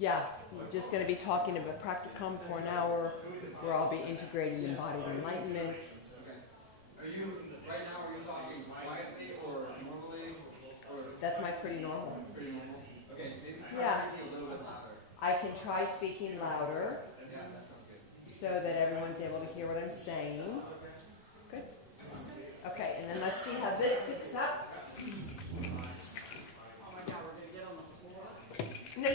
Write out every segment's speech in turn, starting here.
Yeah, we're just going to be talking about practicum for an hour, where I'll be integrating embodied enlightenment. Okay. Right now, are you talking quietly or normally? Or That's my pretty normal. Pretty normal? Okay, maybe try speaking a little bit louder. I can try speaking louder. Yeah, that sounds good. So that everyone's able to hear what I'm saying. Good. Okay, and then let's see how this picks up. Oh my God, we're gonna get on the floor? No.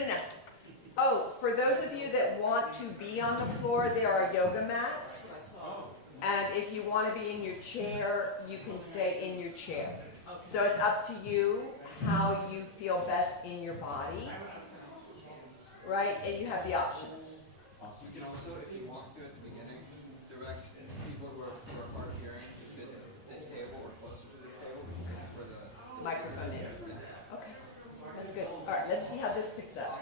Oh, for those of you that want to be on the floor, there are yoga mats. And if you want to be in your chair, you can stay in your chair. So it's up to you how you feel best in your body. Right? And you have the options. You can also, if you want to at the beginning, direct people who are hard of hearing to sit at this table or closer to this table because this is where the Microphone is. Okay, that's good. All right, let's see how this picks up.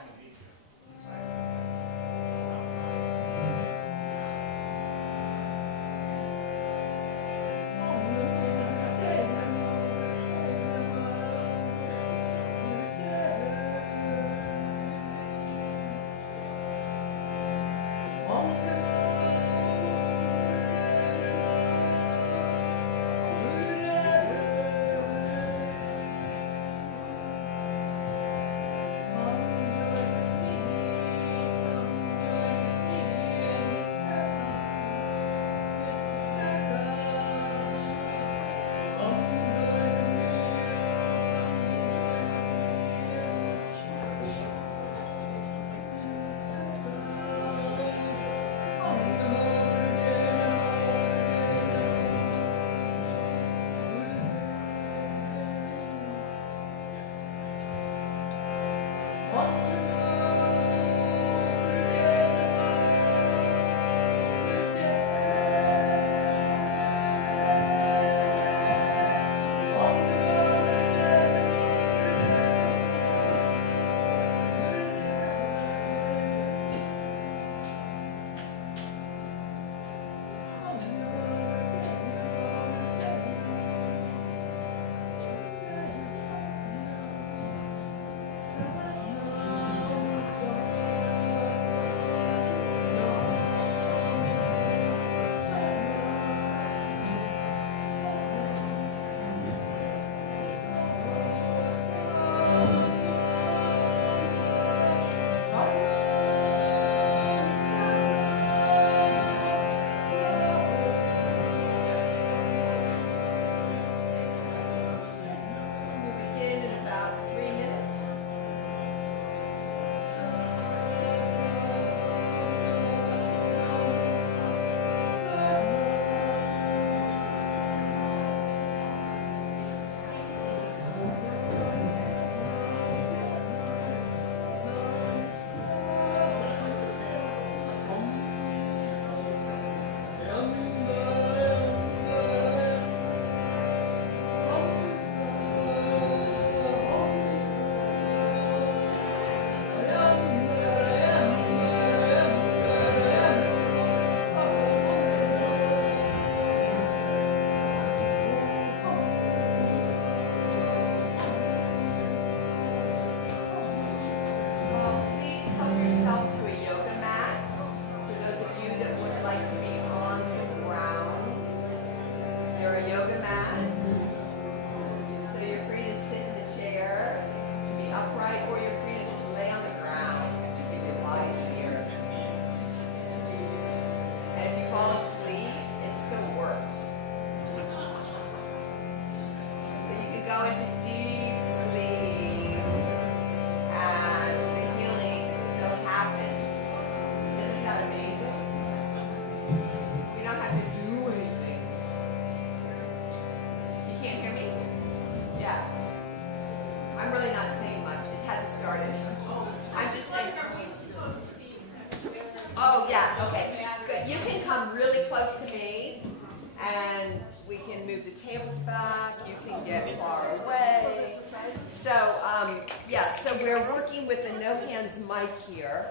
Mic here,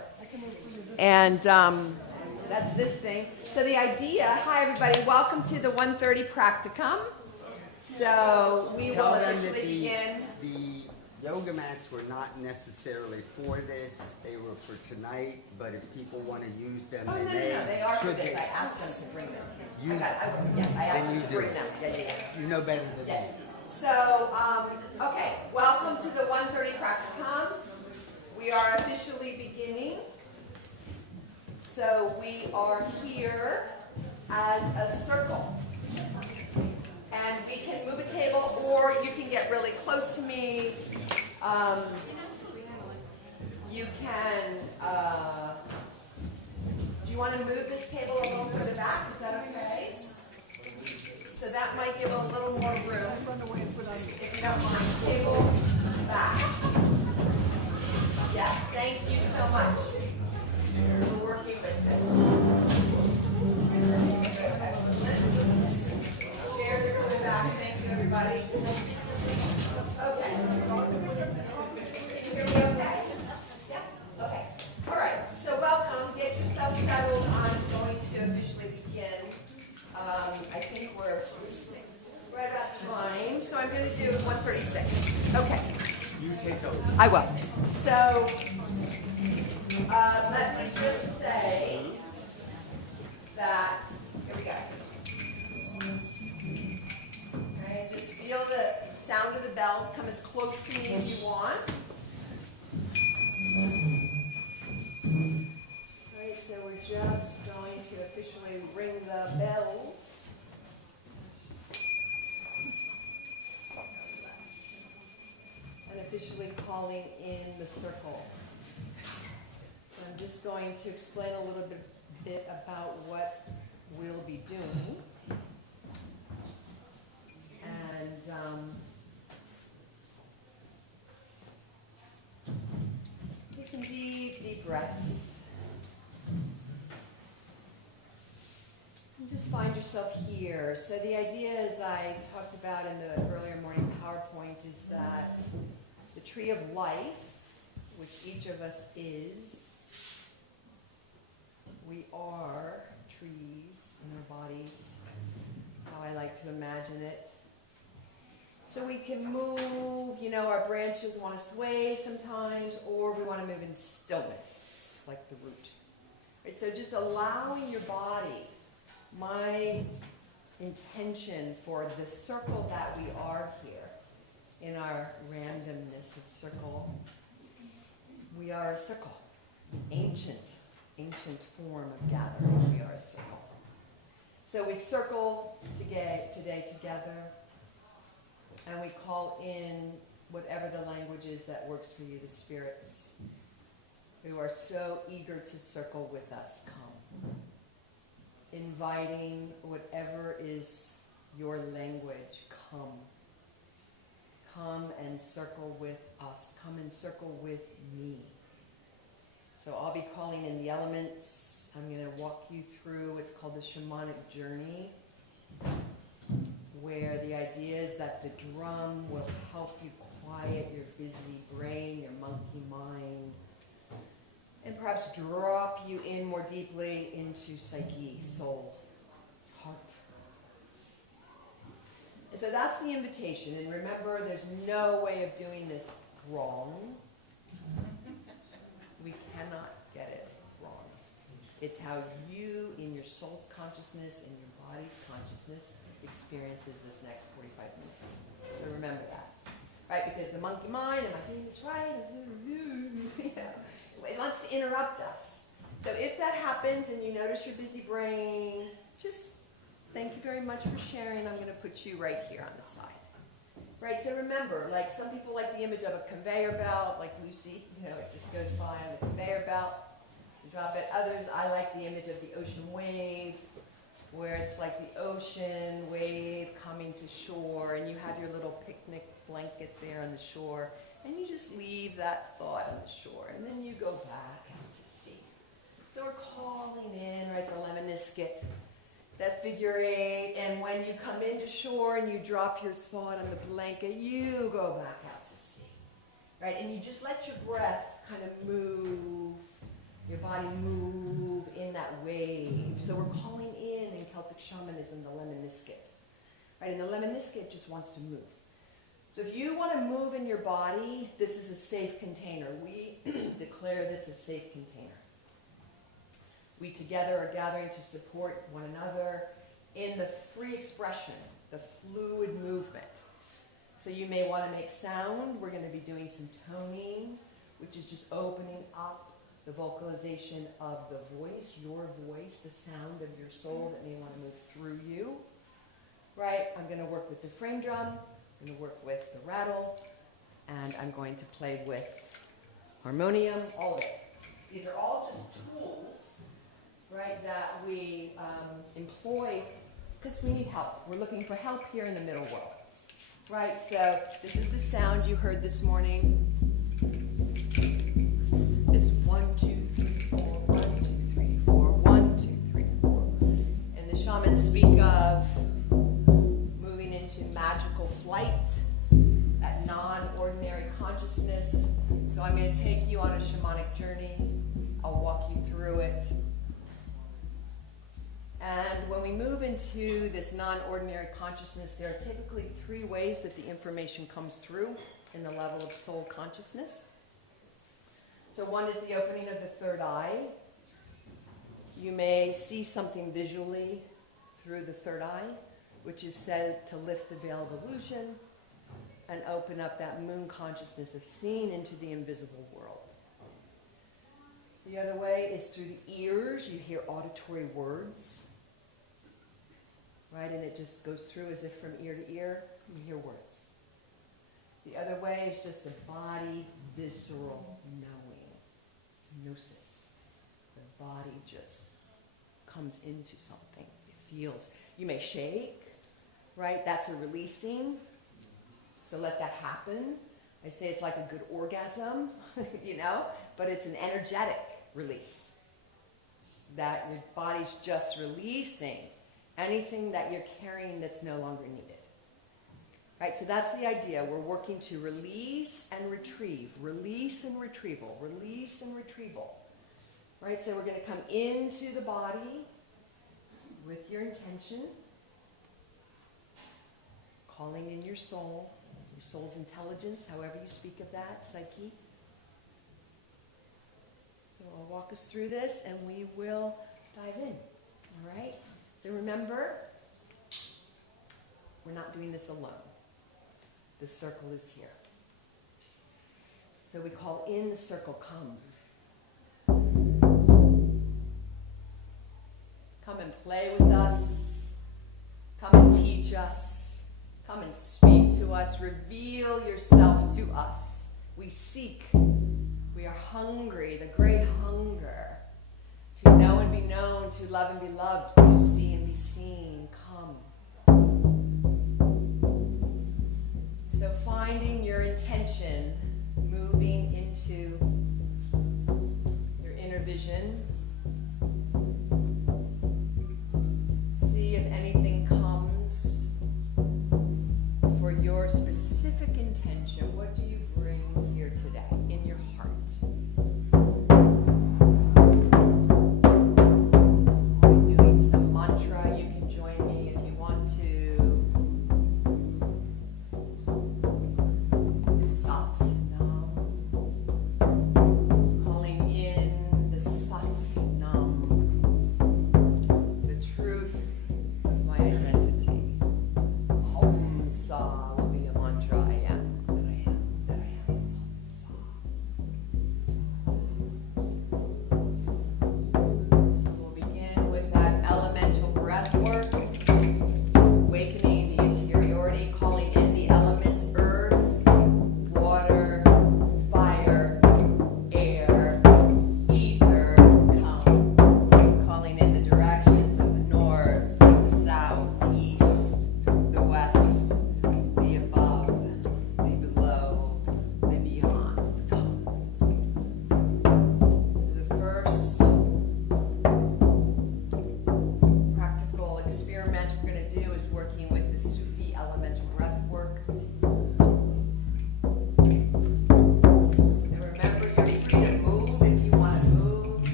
and that's this thing. So the idea, hi everybody, welcome to the 1:30 practicum. So we will officially begin. yoga mats were not necessarily for this. They were for tonight, but if people want to use them, Oh, they no, may. no, they are for Should this. they? I asked them to bring them. You- Yes, I asked Then them you to do. bring them. Yeah. You know better than me. Yes. So, okay, welcome to the 1:30 practicum. We are officially beginning. So we are here as a circle. And we can move a table, or you can get really close to me. You can, do you want to move this table a little further back? Is that okay? So that might give a little more room. If you don't mind, table back. Yes, thank you so much for working with this. Chairs are coming back. Thank you, everybody. Okay. Can you hear me okay? Yeah? Okay. All right. So welcome. Get yourself settled. I'm going to officially begin. I think we're right about time. So I'm going to do 1:36. Okay. You take over. I will. So, let me just say that, here we go. Okay, just feel the sound of the bells. Come as close to me as you want. All right, so we're just going to officially ring the bell. And officially calling in the circle. So I'm just going to explain a little bit about what we'll be doing. And take some deep breaths. And just find yourself here. So the idea, as I talked about in the earlier morning PowerPoint, is that the tree of life, which each of us is, we are trees in our bodies, how I like to imagine it. So we can move, you know, our branches want to sway sometimes, or we want to move in stillness, like the root. Right, so just allowing your body, my intention for the circle that we are here, in our randomness of circle, we are a circle, ancient form of gathering. We are a circle. So we circle today together, and we call in whatever the language is that works for you, the spirits, who are so eager to circle with us. Come. Inviting whatever is your language, come. Come and circle with us. Come and circle with me. So I'll be calling in the elements. I'm going to walk you through what's called the shamanic journey, where the idea is that the drum will help you quiet your busy brain, your monkey mind, and perhaps drop you in more deeply into psyche, soul, heart. And so that's the invitation. And remember, there's no way of doing this wrong. We cannot get it wrong. It's how you, in your soul's consciousness, in your body's consciousness, experiences this next 45 minutes. So remember that. Right? Because the monkey mind, am I doing this right? It wants to interrupt us. So if that happens and you notice your busy brain, just thank you very much for sharing. I'm going to put you right here on the side. Right, so remember, like some people like the image of a conveyor belt, like Lucy, you know, it just goes by on the conveyor belt, you drop it. Others, I like the image of the ocean wave, where it's like the ocean wave coming to shore, and you have your little picnic blanket there on the shore, and you just leave that thought on the shore, and then you go back out to sea. So we're calling in, right, the lemniscate, that figure 8, and when you come into shore and you drop your thought on the blanket, you go back out to sea, right? And you just let your breath kind of move, your body move in that wave. So we're calling in Celtic shamanism, the lemniscate, right? And the lemniscate just wants to move. So if you want to move in your body, this is a safe container. We declare this a safe container. We together are gathering to support one another in the free expression, the fluid movement. So you may want to make sound. We're going to be doing some toning, which is just opening up the vocalization of the voice, your voice, the sound of your soul that may want to move through you. Right? I'm going to work with the frame drum. I'm going to work with the rattle. And I'm going to play with harmonium, all of it. These are all just tools, right, that we employ because we need help. We're looking for help here in the middle world. Right? So this is the sound you heard this morning. It's 1, 2, 3, 4, 1, 2, 3, 4, 1, 2, 3, 4. And the shamans speak of moving into magical flight, that non-ordinary consciousness. So I'm going to take you on a shamanic journey. I'll walk you through it. And when we move into this non-ordinary consciousness, there are typically 3 ways that the information comes through in the level of soul consciousness. So one is the opening of the third eye. You may see something visually through the third eye, which is said to lift the veil of illusion and open up that moon consciousness of seeing into the invisible world. The other way is through the ears. You hear auditory words, right? And it just goes through as if from ear to ear, you hear words. The other way is just the body, visceral knowing, gnosis. The body just comes into something. It feels. You may shake, right? That's a releasing. So let that happen. I say it's like a good orgasm, you know, but it's an energetic release. That your body's just releasing anything that you're carrying that's no longer needed. Right, so that's the idea. We're working to release and retrieve. Release and retrieval. Release and retrieval. Right, so we're going to come into the body with your intention. Calling in your soul's intelligence, however you speak of that, psyche. So I'll walk us through this and we will dive in. All right? So remember, we're not doing this alone. The circle is here. So we call in the circle, come. Come and play with us. Come and teach us. Come and speak to us. Reveal yourself to us. We seek. We are hungry, the great hunger. To know and be known, to love and be loved, to see and be seen. Come. So finding your intention, moving into your inner vision. See if anything comes for your specific intention. What do you bring here today in your heart? I'm doing some mantra. You can join me if you want to. Sat Nam. Calling in the Sat Nam. The truth of my identity. Om Sa will be a mantra. I am, that I am, that I am. Om Sa.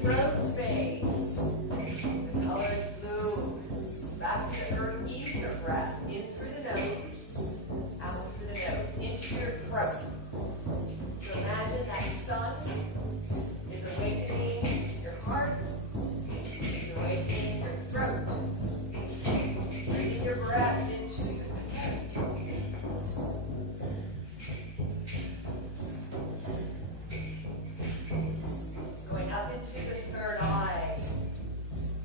throat space. The color is blue. Back to the earth ether breath. In through the nose, out through the nose, into your throat. So imagine that sun is awakening your heart, is awakening your throat. Bringing your breath into your throat. Going up into the third eye,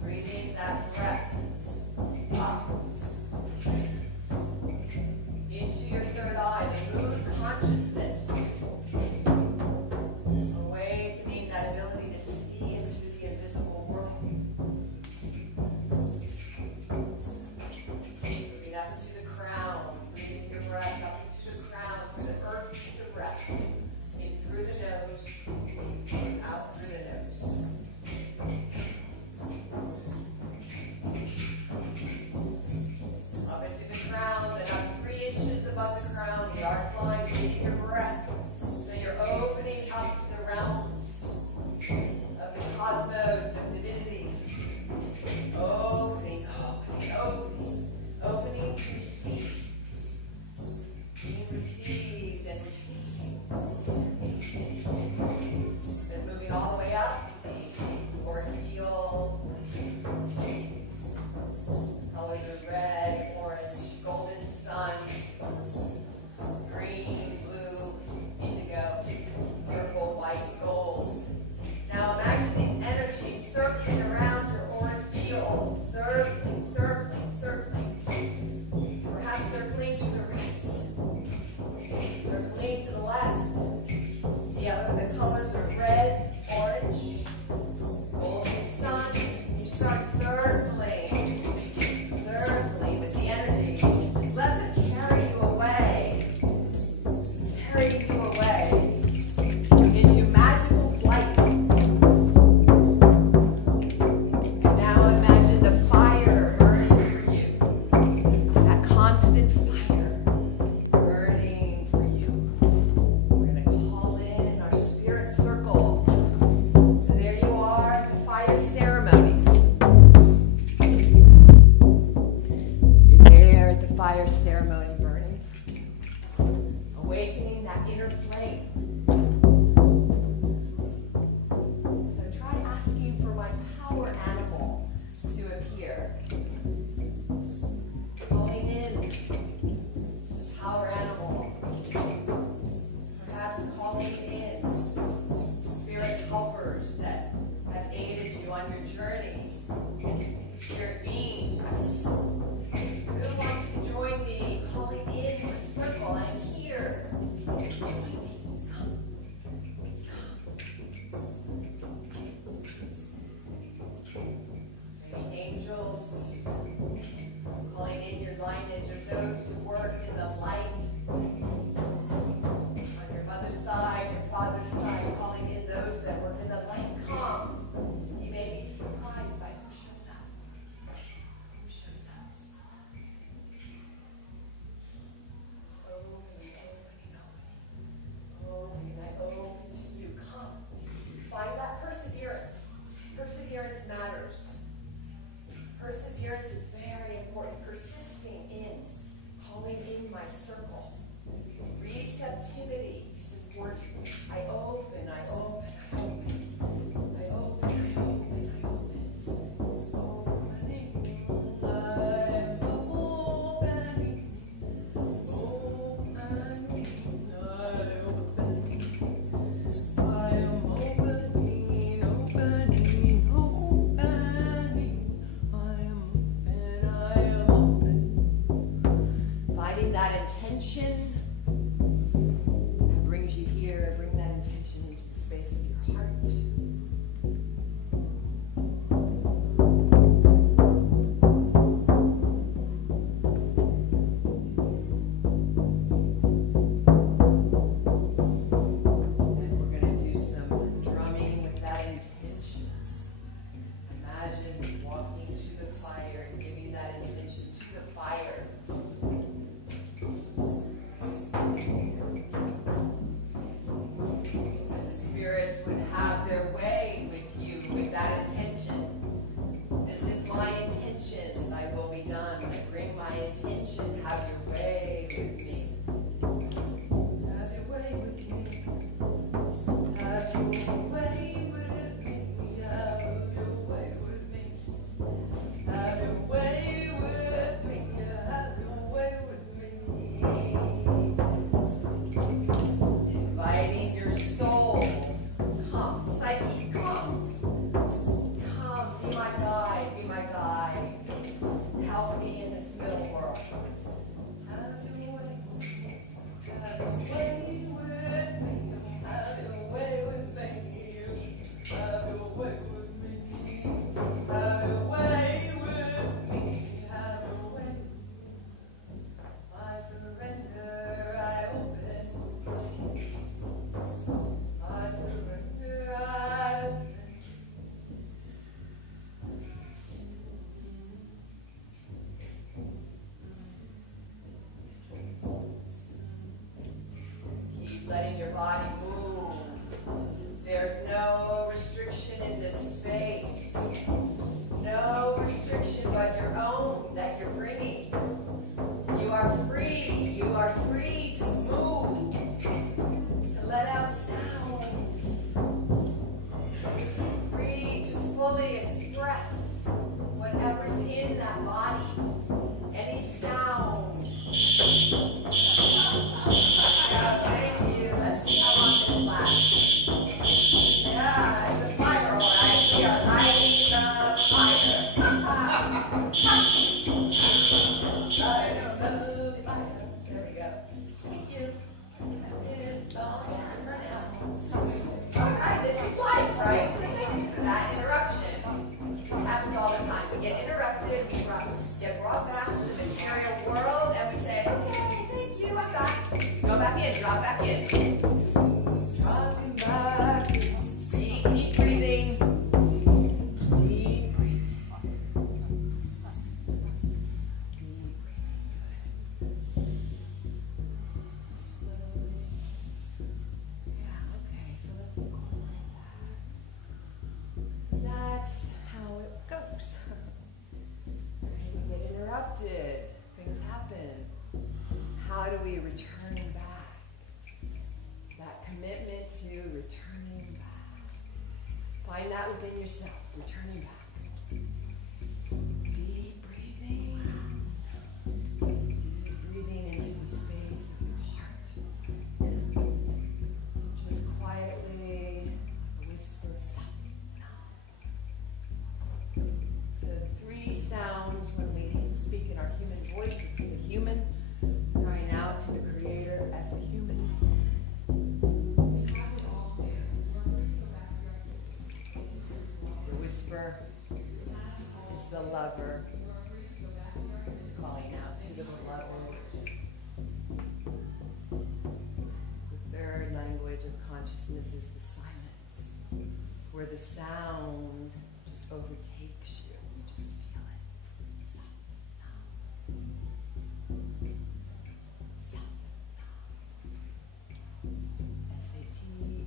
breathing that breath up into your third eye. They move consciousness, awakening that ability to see into the invisible world. Moving up into the crown, breathing your breath up into the crown, through the earth, into the breath, in through the nose, out through the nose. Up into the crown, then up 3 inches above the crown, the arc line, breathing your breath. So you're opening up to the realms of the cosmos, of divinity. Opening, opening, opening, opening to receive. Being received and receiving. Then moving all the way up to the ordeal. Colors are red, orange, golden sun, green, blue, indigo, purple, white, gold. Now imagine these energies circling around your auric field, circling, circling, circling. Perhaps circling to the right, circling to the left. The colors are red, orange, golden sun. You start circling, circling with the energy. Just let them carry you away, into magical flight. And now imagine the fire burning for you, that constant fire burning for you. We're going to call in our spirit circle. So there you are, the fire ceremonies. You're there at the fire ceremony burning, awakening that inner flame. So try asking for my power animal to appear. Calling in the power animal. Perhaps calling in spirit helpers that have aided you on your journey. Spirit beings. Who wants to join me? Calling in the circle. I'm here. Join me. Maybe angels. Calling in your lineage of those who work in the light. On your mother's side, your father's side, calling in those that work in the light. Come. You may be surprised. letting your body move. There's no restriction in this space. No restriction but your own that you're bringing. You are free. You are free to move, to let out sounds. Free to fully express whatever's in that body. Any sound. Yeah, thank you. Let's see how long this lasts. Yeah, it's a fire, all right. We are lighting the fire. There we go. Thank you. It's all right, this is life, right? Thank you for that interruption. It happens all the time. We get interrupted, we get brought back to the material world, and we say, okay, thank you, I'm back. Go back in, drop back in. Dropping back. Deep, deep breathing. Deep breathing. That's how it goes. We get interrupted. Things happen. How do we return back? That commitment to returning back. Find that within yourself. Returning back. Deep breathing. Deep breathing into the space of your heart. Just quietly whisper something. So 3 sounds when we speak in our human voice. It's the human crying out to the Creator as a human. The whisper is the lover calling out to the beloved. The third language of consciousness is the silence, where the sound just overtakes you. You just feel it. S-A-T-N-A-M.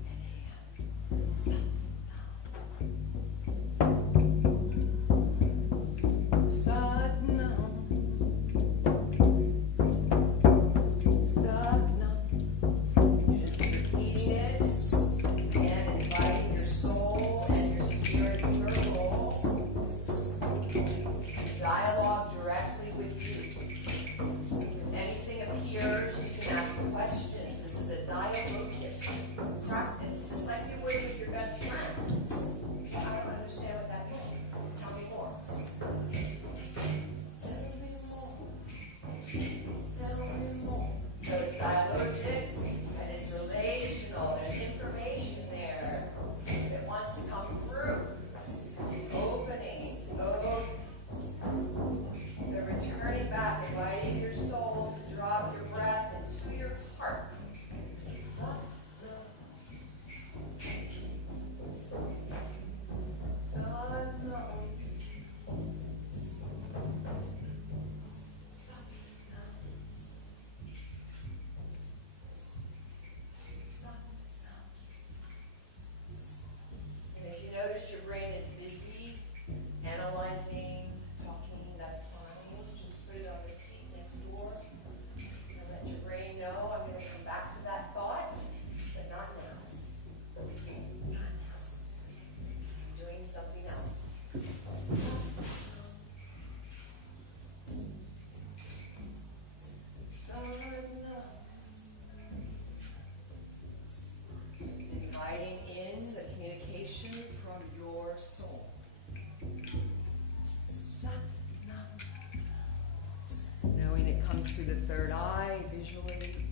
Through the third eye, visually,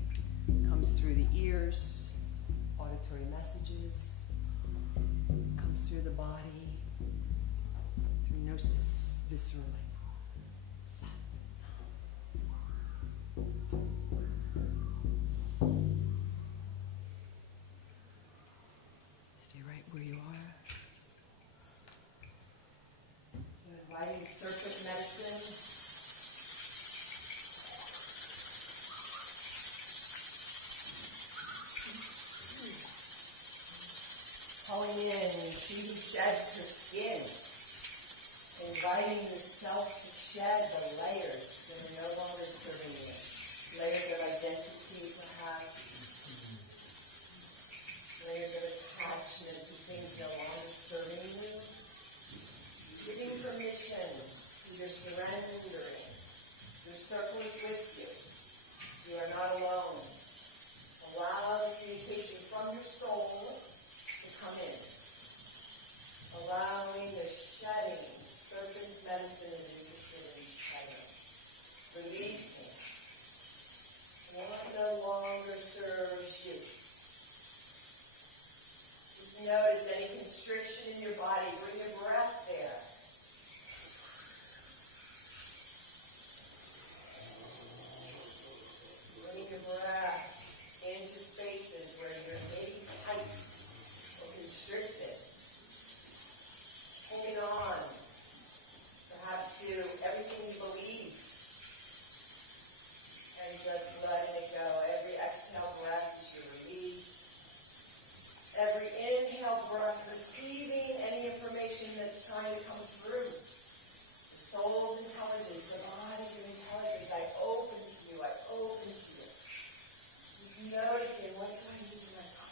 comes through the ears, auditory messages, comes through the body, through gnosis, viscerally. Stay right where you are. So inviting surface medicine. Calling in, she who sheds her skin, inviting yourself to shed the layers that are no longer serving you. Layers of identity, perhaps. Layers of attachment to things no longer serving you. Giving permission to your surrendering. Your circle is with you. You are not alone. Allow the communication from your soul to come in. Allowing the shedding. Serpent's medicine is interested in shedding. Releasing. What no longer serves you. Just notice any constriction in your body. Bring your breath there. Bring your breath into spaces where you're maybe tight or constricted. Holding on, perhaps to everything you believe, and just letting it go. Every exhale breath is your release. Every inhale breath, receiving any information that's trying to come through. The soul's intelligence, the body's intelligence, I open to you, I open to you. Just noticing what do I need to let go.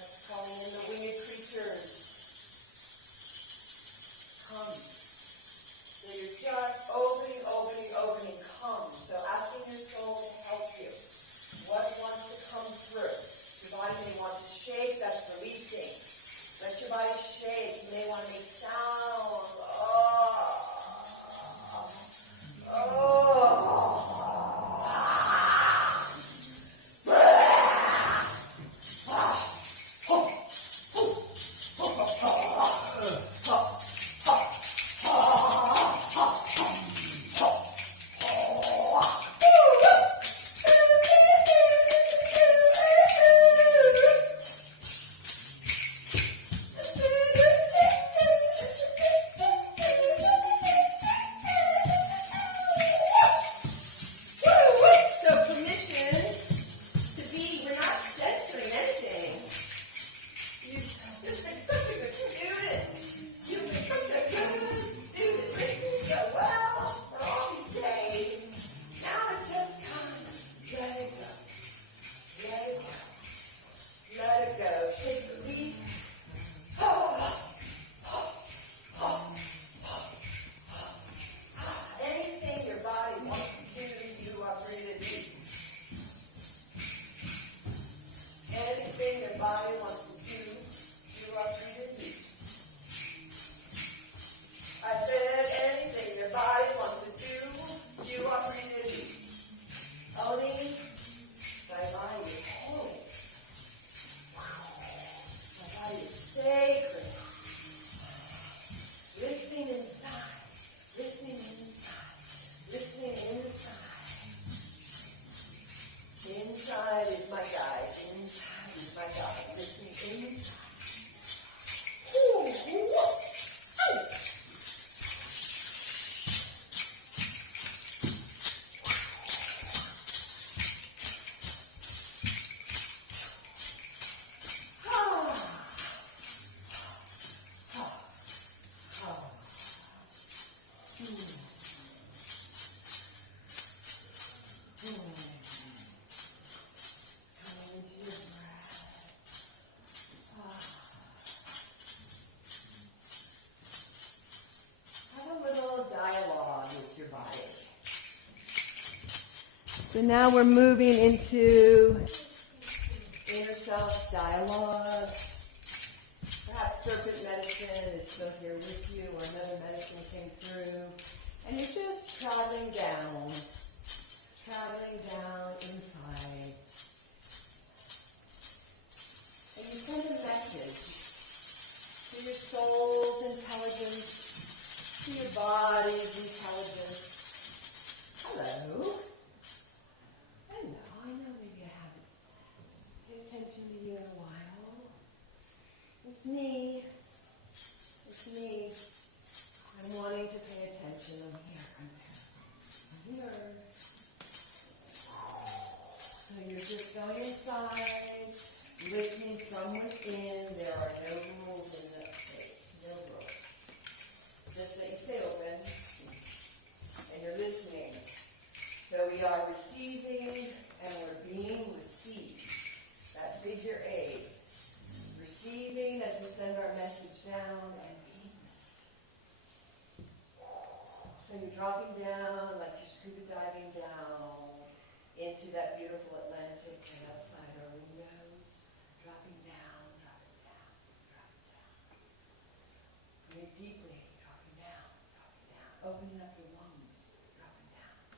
Let's call in the winged creatures. Come. So you're just opening, come. So asking your soul to help you. What wants to come through? Your body may want to shake, that's releasing. Let your body shake. You may want to make sounds. Inside is my guide. Inside is my guide. Listening inside. So now we're moving into inner self dialogue. Perhaps serpent medicine is still here with you, or another medicine came through. And you're just traveling down inside. And you send a message to your soul's intelligence, to your body's intelligence. Hello. I know maybe I haven't paid attention to you in a while. It's me. I'm wanting to pay attention. I'm here. dropping down like you're scuba diving down into that beautiful Atlantic right outside our windows. Dropping down, dropping down, dropping down. Breathe deeply, dropping down, dropping down. Opening up your lungs, dropping down.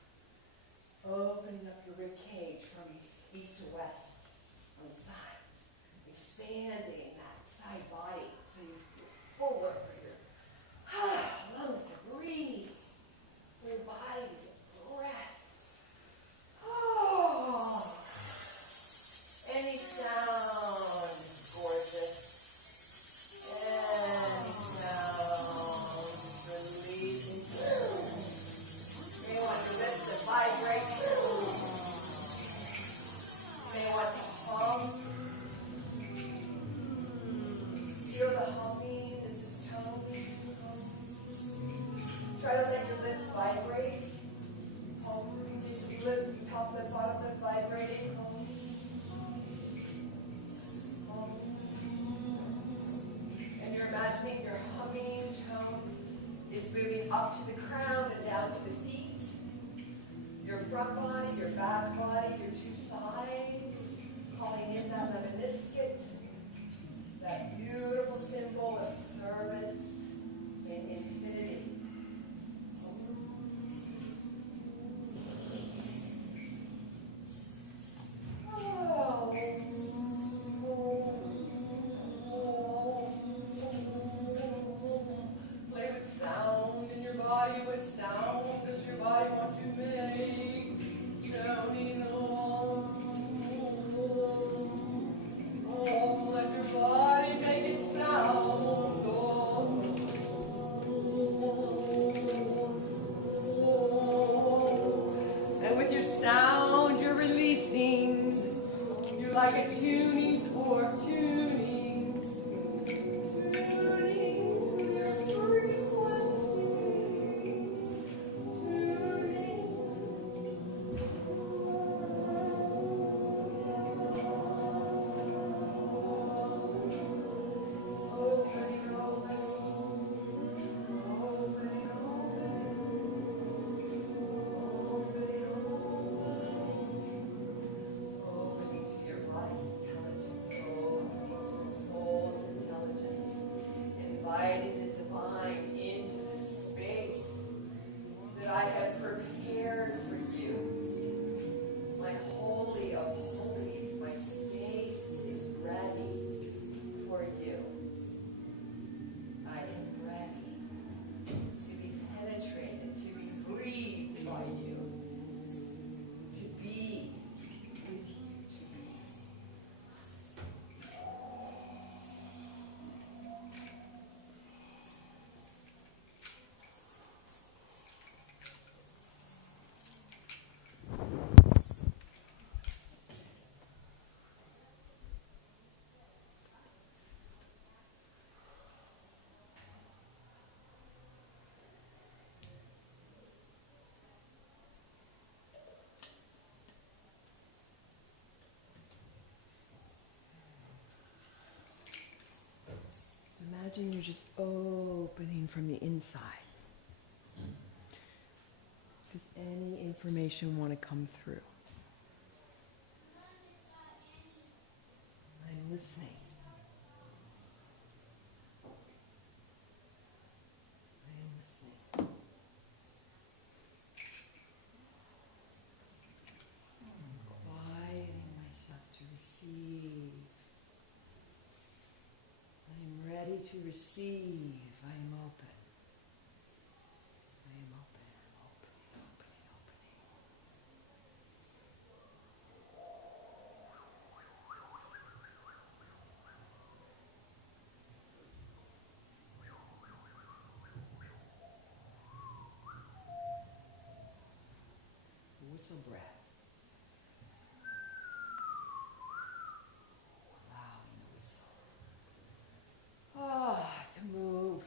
Opening up your rib cage from east to west on the sides. Expanding that side body so you feel forward for your lungs to breathe. For your body to get breaths. Oh, any sound is gorgeous. Any sound is releasing. You may want your lips to vibrate. You may want to hum. Feel the humming. This is tone. Try to let your lips vibrate. Hum. Lips, top lip, bottom lip vibrating. Hum. Hum. And you're imagining your humming tone is moving up to the crown and down to the feet. Your front body, your back body, your two sides. Calling in that lemniscate. That beautiful symbol of service and infinity. Play with sound in your body. What sound does your body want to make? Drowning on. Oh, let your body make it sound. And with your sound, you're releasing. You're like a tuning fork, tuning. Tuning your frequency. Tuning. I have prepared for you. My holy of holies, my space is ready for you. I am ready to be penetrated, to be breathed by you, to be with you, to be. Imagine you're just opening from the inside. Does any information want to come through? I'm listening. I'm listening. Quieting myself to receive. I am ready to receive. I am open. I am open, opening, opening, opening. Whistle breath. Allowing the whistle. To move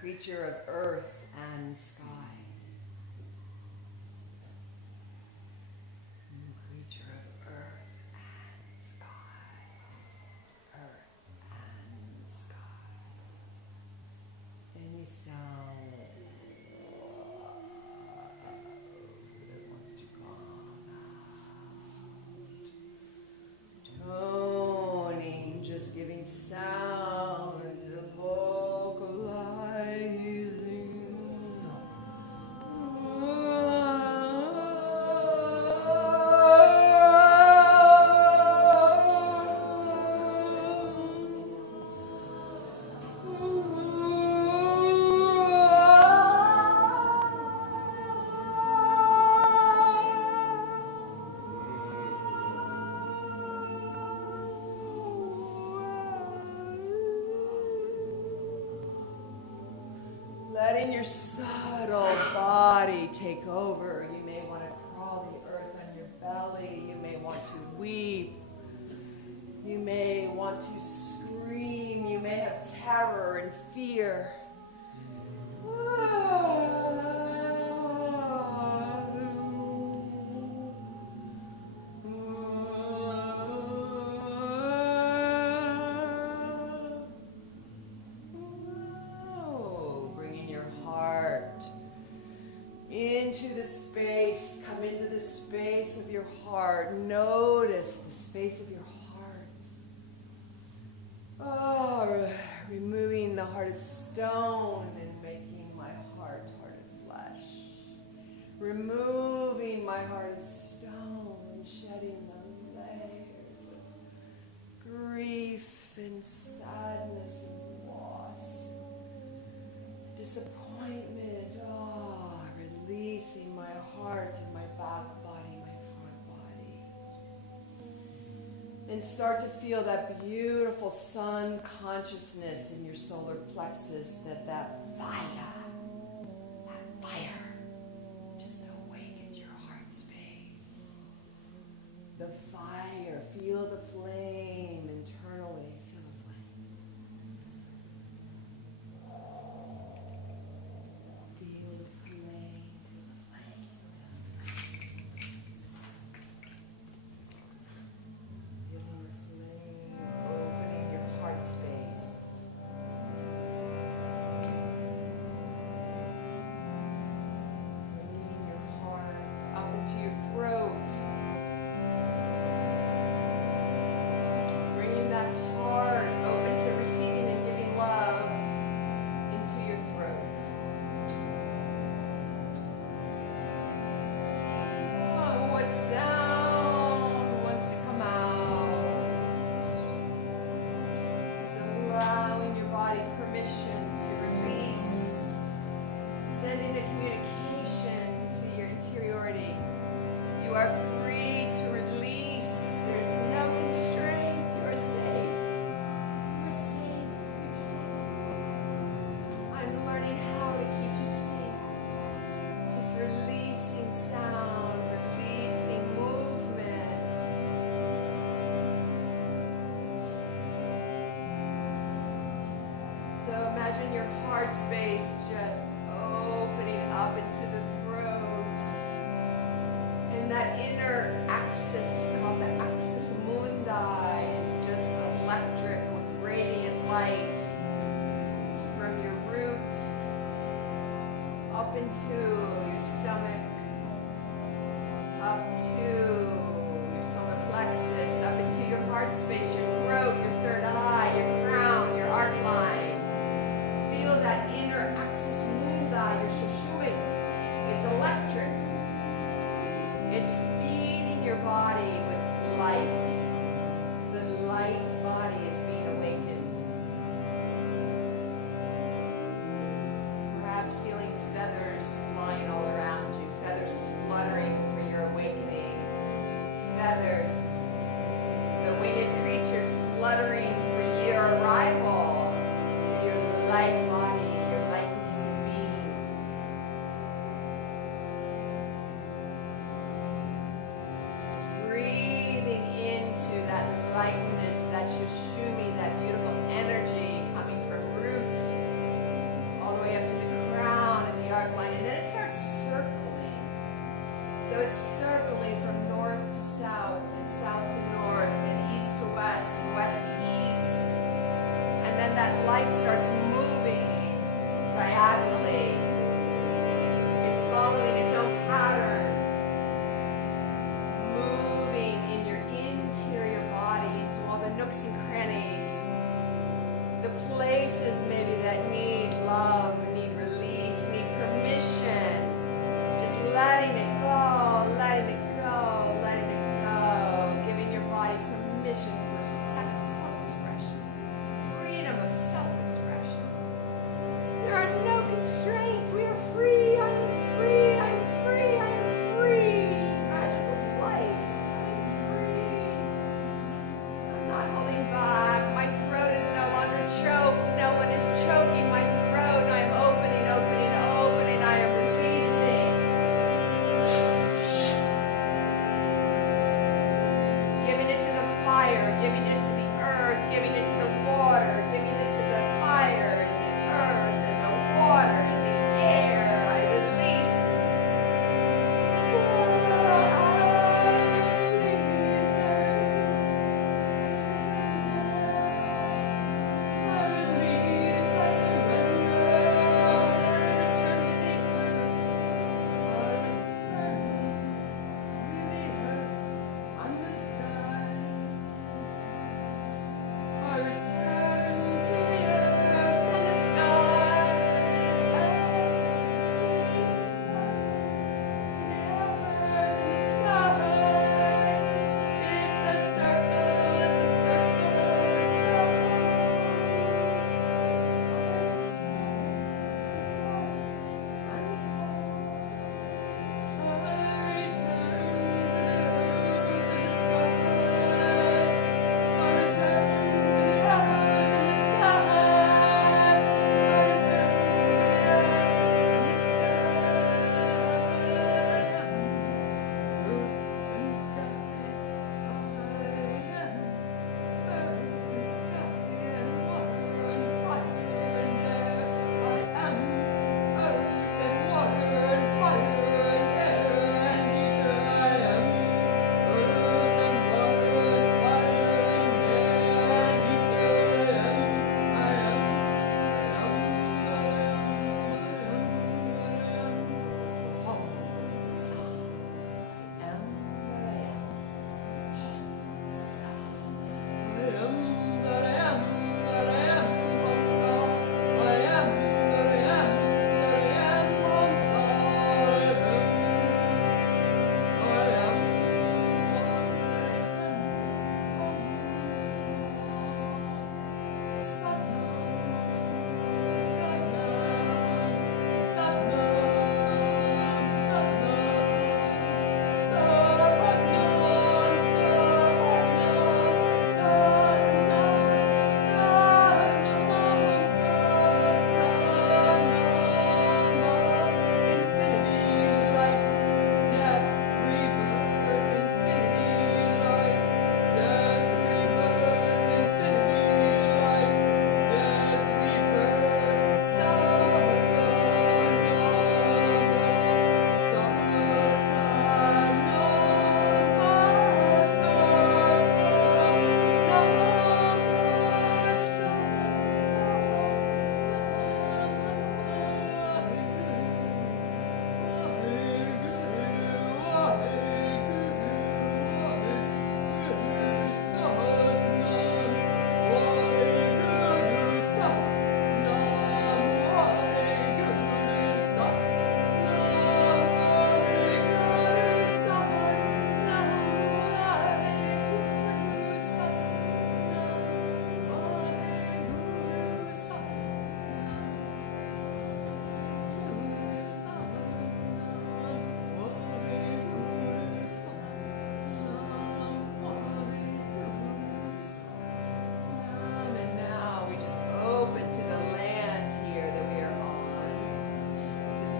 creature of earth and sky. Creature of earth and sky. Earth and sky. Any sound that wants to come out. Toning, just giving sound, vocalizing. Letting your subtle body take over. You may want to crawl the earth on your belly. You may want to weep. You may want to scream. You may have terror and fear. Into the space, come into the space of your heart. Notice the space of your heart. Oh, removing the heart of stone and making my heart of flesh. Removing my heart of stone and shedding the layers of grief and sadness and loss, disappointment. Oh, releasing my heart and my back body, my front body. And start to feel that beautiful sun consciousness in your solar plexus, that fire just awakens your heart space. The fire, feel the flame internally. Feel the flame. Feel the flame. Feeling the flame, opening your heart space. Bringing your heart up into your throat. Bringing that heart open to receiving and giving love into your throat. Oh, what sound wants to come out? Just allowing your body permission to release, sending a communication to your interiority. You are free to release. There's no constraint. You are safe. You're safe. You're safe. I'm learning how to keep you safe. Just releasing sound, releasing movement. So imagine your heart space just opening up into the throat. And that inner axis, called the axis mundi, is just electric with radiant light from your root up into your stomach, up to your solar plexus, up into your heart space, your throat, your third eye, your crown, your arc line. Feel that inner axis mundi, your shushui. It's electric. It's feeding your body with light. The light body is being awakened. Perhaps feeling feathers flying all around you, feathers fluttering for your awakening. Feathers, the winged creatures fluttering for your arrival to your light body, your lightness of being. Just breathing into that lightness, that shushumi, that beautiful energy coming from root all the way up that light starts moving diagonally, it's following its own pattern, moving in your interior body into all the nooks and crannies, the places maybe that need love, need release, need permission. Just letting it go, letting it go, letting it go, giving your body permission for self-expression, freedom of self-expression. There are no constraints. We are free. I am free. I am free. I am free. Magical flight. I am free. I'm not holding back. My throat is no longer choked. No one is choking my throat. I am opening, opening, opening. I am releasing. Giving it to the fire, giving it to the earth, giving it to the water, giving it to the fire and the earth and the water and the air. I release.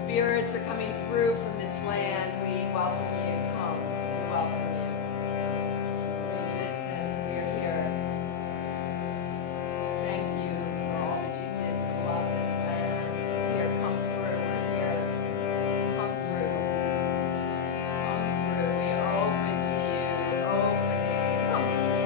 Spirits are coming through from this land. We welcome you. Come. We welcome you. We listen. We are here. Thank you for all that you did to love this land. Here, come through. We're here. Come through. Come through. We are open to you. Opening. Come through.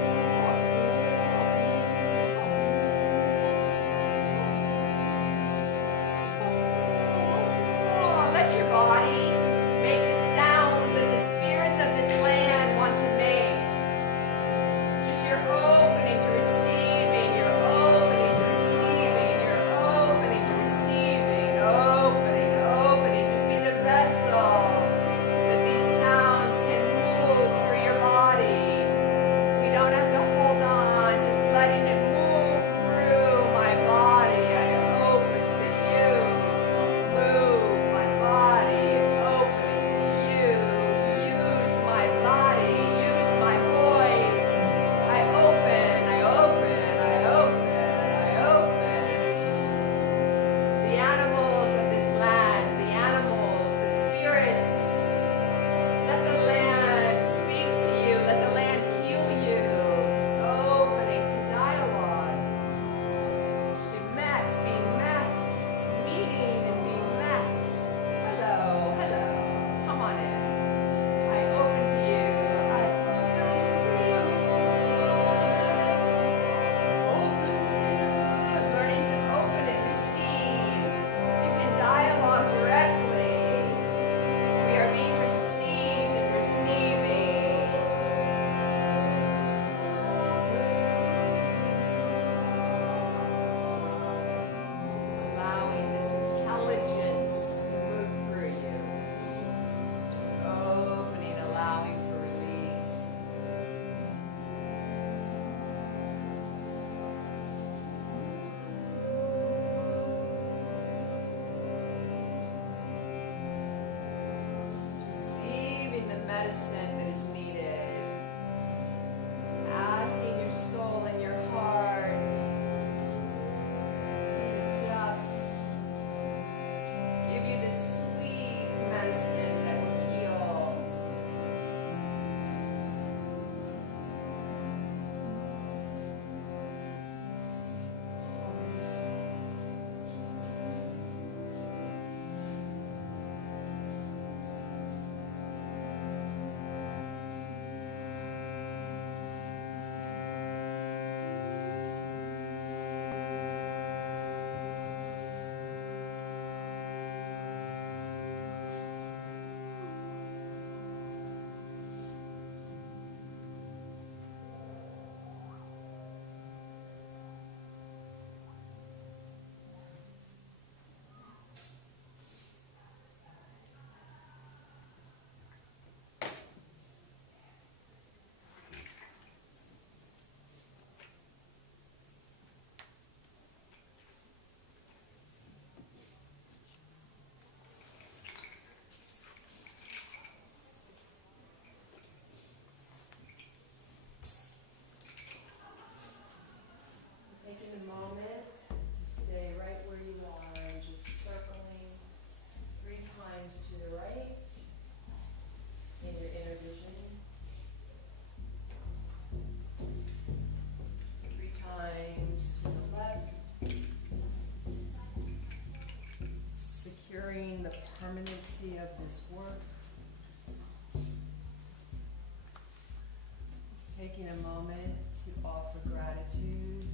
taking a moment to offer gratitude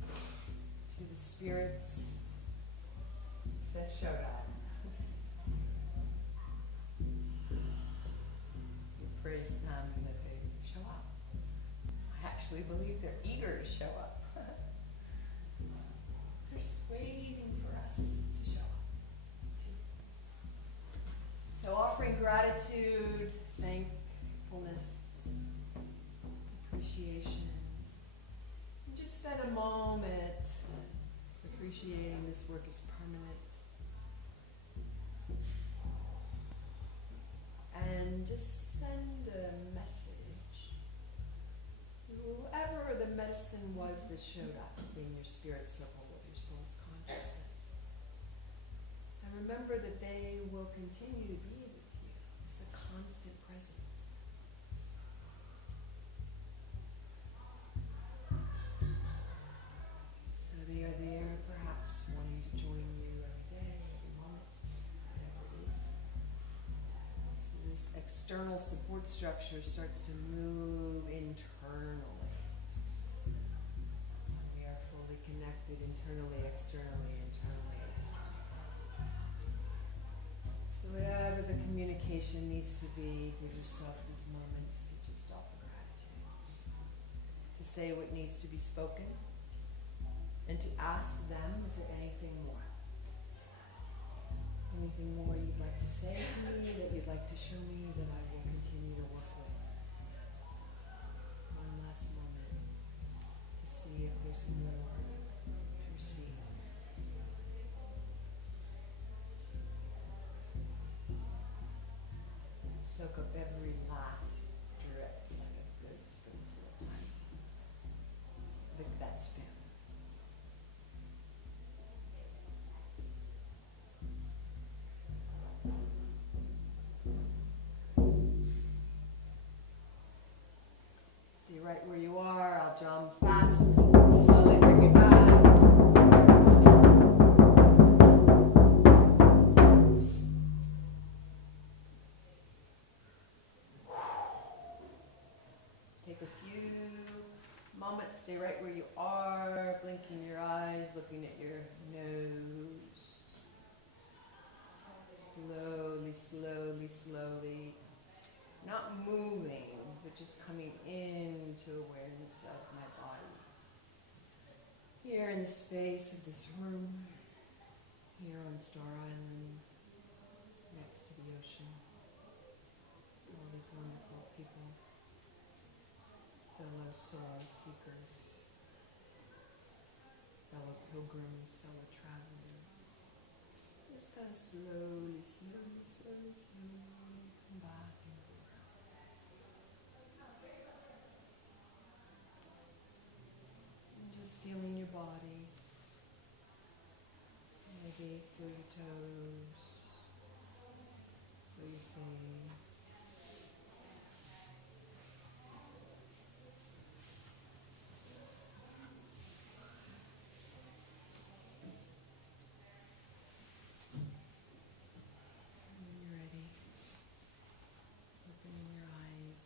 to the spirits that showed up. We praise them that they show up. I actually believe they're eager to show up. They're just waiting for us to show up. So offering gratitude, thankfulness, appreciation. And just spend a moment appreciating this work is permanent. And just send a message to whoever the medicine was that showed up in your spirit circle of your soul's consciousness. And remember that they will continue to be with you. It's a constant presence. So they are there, perhaps wanting to join you every day, every moment, whatever it is. So this external support structure starts to move internally. We are fully connected internally, externally, internally, externally. So whatever the communication needs to be, give yourself these moments to just offer gratitude. To say what needs to be spoken. And to ask them, is there anything more? Anything more you'd like to say to me, that you'd like to show me, that I will continue to work with? One last moment to see if there's more to receive. Soak up every last drip like a good spoonful of honey. Lick that spoon. See, right where you are, I'll jump fast, slowly bring you back. Take a few moments, stay right where you are, blinking your eyes, looking at your nose. Slowly, slowly, slowly. Not moving, but just coming into awareness of my body. Here in the space of this room, here on Star Island, next to the ocean, all these wonderful people, fellow soul seekers, fellow pilgrims, fellow travelers. Just kind of slowly, slowly, slowly, slowly come back and forth. And just feeling your body. Maybe feel your toes, feel your face. When you're ready, opening your eyes.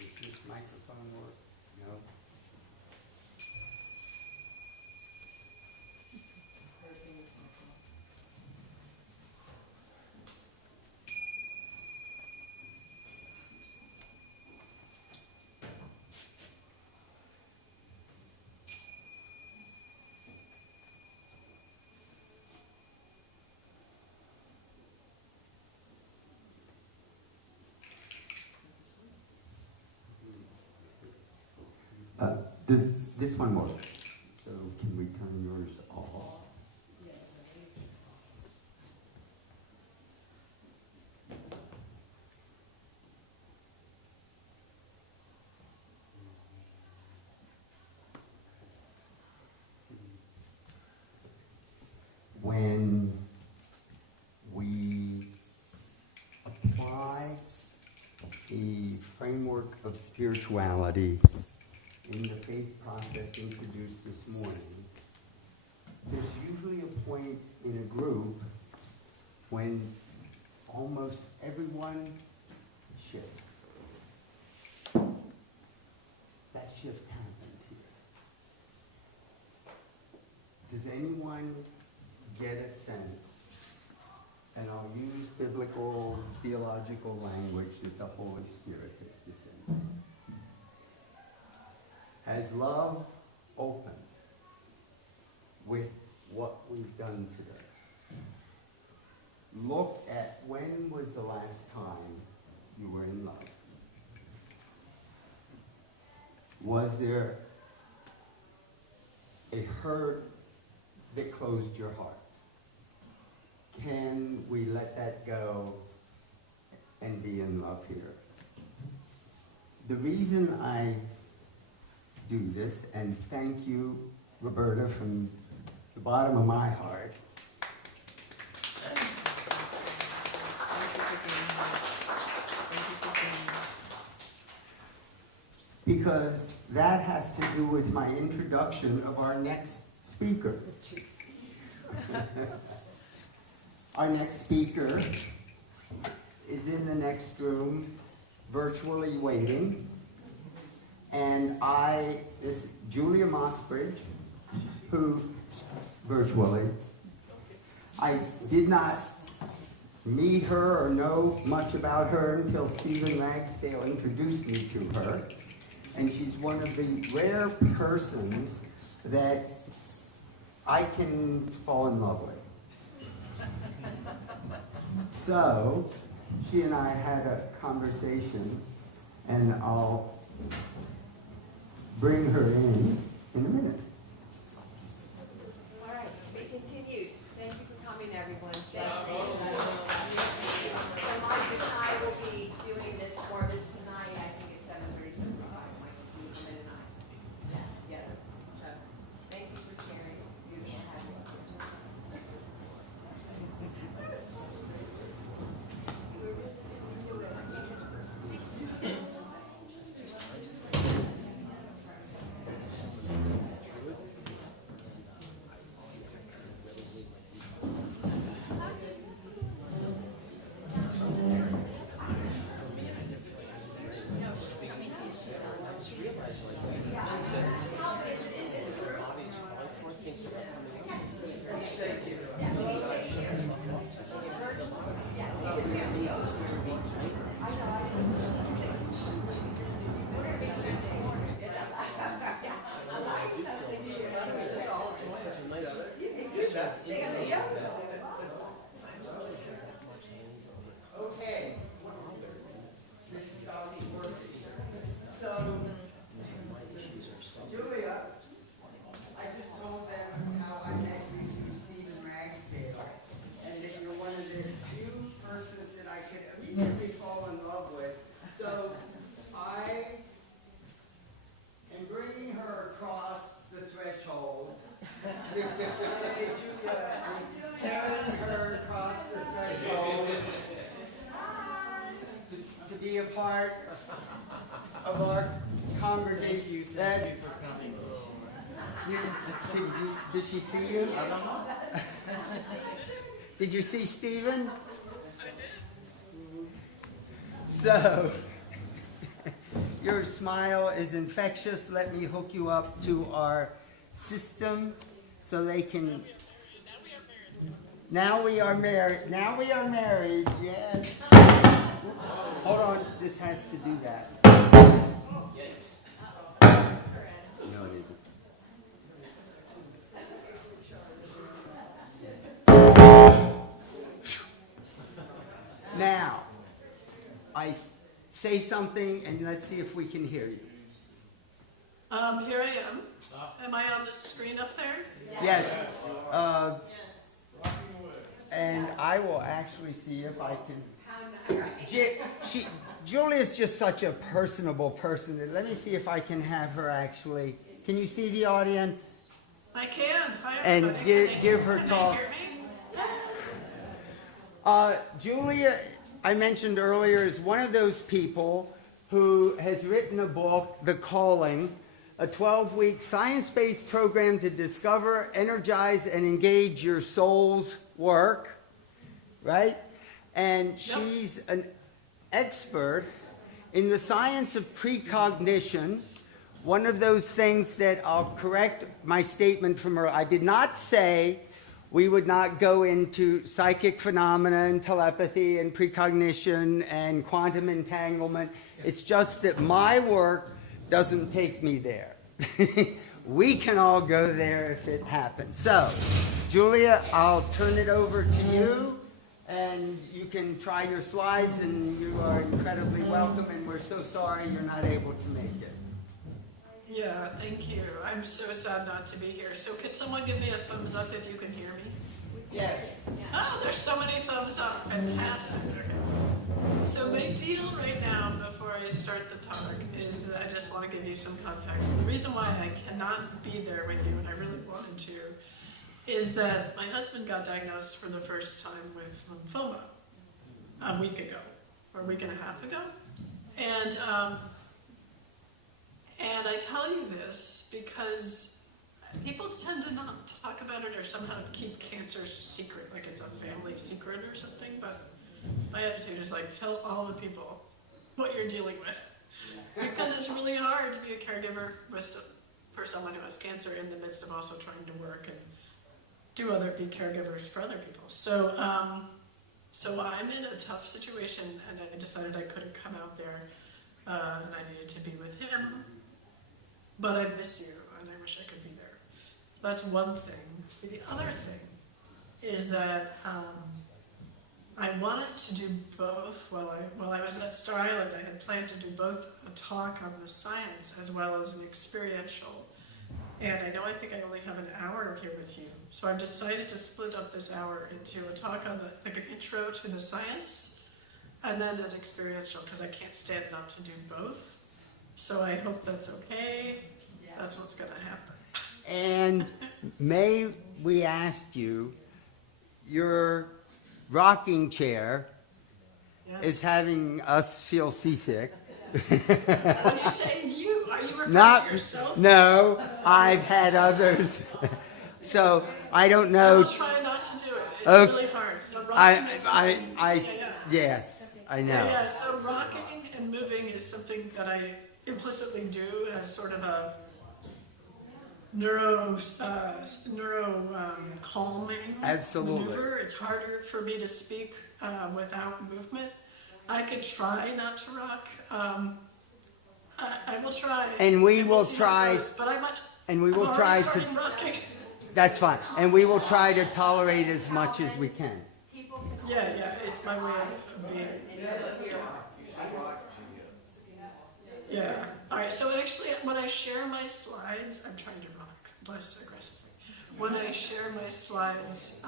Does this microphone work? No? This one works. So can we turn yours off? When we apply the of spirituality in the faith process introduced this morning, there's usually a point in a group when almost everyone shifts. That shift happened here. Does anyone get a sense, and I'll use biblical, theological language, that the Holy Spirit has descended? Has love opened with what we've done today? Look at when was the last time you were in love? Was there a hurt that closed your heart? Can we let that go and be in love here? The reason I do this, and thank you, Roberta, from the bottom of my heart, because that has to do with my introduction of our next speaker. Our next speaker is in the next room, virtually waiting. And this is Julia Mossbridge, who, virtually, I did not meet her or know much about her until Stephen Ragsdale introduced me to her. And she's one of the rare persons that I can fall in love with. So, she and I had a conversation, and I'll bring her in a minute. All right, to be continued. Thank you for coming, everyone. So Mike and I will be doing this for this tonight. I think it's 7:30, 7:45. Mike, you and I. Yeah. So thank you for sharing. Beautiful to have you. Okay. This is how it works here. So, Julia, I just told them how I met you through Stephen Ragsdale, and that you're one of the few persons that I could immediately fall in love with. So, I am bringing her across the threshold. Hey, Julia, I'm carrying her across the threshold to be a part of our congregation. Thank you for coming. Did she see you? I don't know. Did you see Stephen? So, your smile is infectious. Let me hook you up to our system so they can... Now we are married. Now we are married. Yes. Hold on. This has to do that. No, it isn't. Now, I say something and let's see if we can hear you. Here I am. Am I on the screen up there? Yes. And I will actually see if I can. Julia's just such a personable person. Let me see if I can have her actually. Can you see the audience? I can. Hi, And everybody. give her Can talk. they hear me? Julia, I mentioned earlier, is one of those people who has written a book, The Calling, a 12-week science-based program to discover, energize, and engage your soul's work, right? And she's an expert in the science of precognition. One of those things that I'll correct my statement from her. I did not say we would not go into psychic phenomena and telepathy and precognition and quantum entanglement. It's just that my work doesn't take me there. We can all go there if it happens. So, Julia, I'll turn it over to you, and you can try your slides, and you are incredibly welcome, and we're so sorry you're not able to make it. Yeah, thank you. I'm so sad not to be here. So can someone give me a thumbs up if you can hear me? Yes. Oh, there's so many thumbs up. Fantastic. Okay. So my deal right now, before I start the talk, is that I just want to give you some context. The reason why I cannot be there with you, and I really wanted to, is that my husband got diagnosed for the first time with lymphoma a week ago, or a week and a half ago. And I tell you this because people tend to not talk about it or somehow keep cancer secret, like it's a family secret or something, but my attitude is like, tell all the people what you're dealing with. Because it's really hard to be a caregiver for someone who has cancer in the midst of also trying to work and be caregivers for other people. So I'm in a tough situation, and I decided I couldn't come out there, and I needed to be with him. But I miss you, and I wish I could be there. That's one thing. The other thing is that I wanted to do both. While I was at Star Island, I had planned to do both a talk on the science as well as an experiential. And I think I only have an hour here with you. So I've decided to split up this hour into a talk on an intro to the science and then an experiential, because I can't stand not to do both. So I hope that's okay. That's what's going to happen. And may we ask you, your rocking chair is having us feel seasick. When you say you, are you referring Not, to yourself? no, I've had others. So I don't know. I'll try not to do it. It's Okay. really hard. So rocking Yes, I know. Yeah, so rocking and moving is something that I implicitly do as sort of a neuro calming Absolutely. maneuver. It's harder for me to speak without movement. I could try not to rock. I will try. And we we'll will see how it try. goes, but I might. And we will I'm try already to. starting rocking. That's fine. And we will try to tolerate as much as we can. Yeah, it's my way of being. Yeah. All right. So actually, when I share my slides, I'm trying to rock less aggressively. When I share my slides,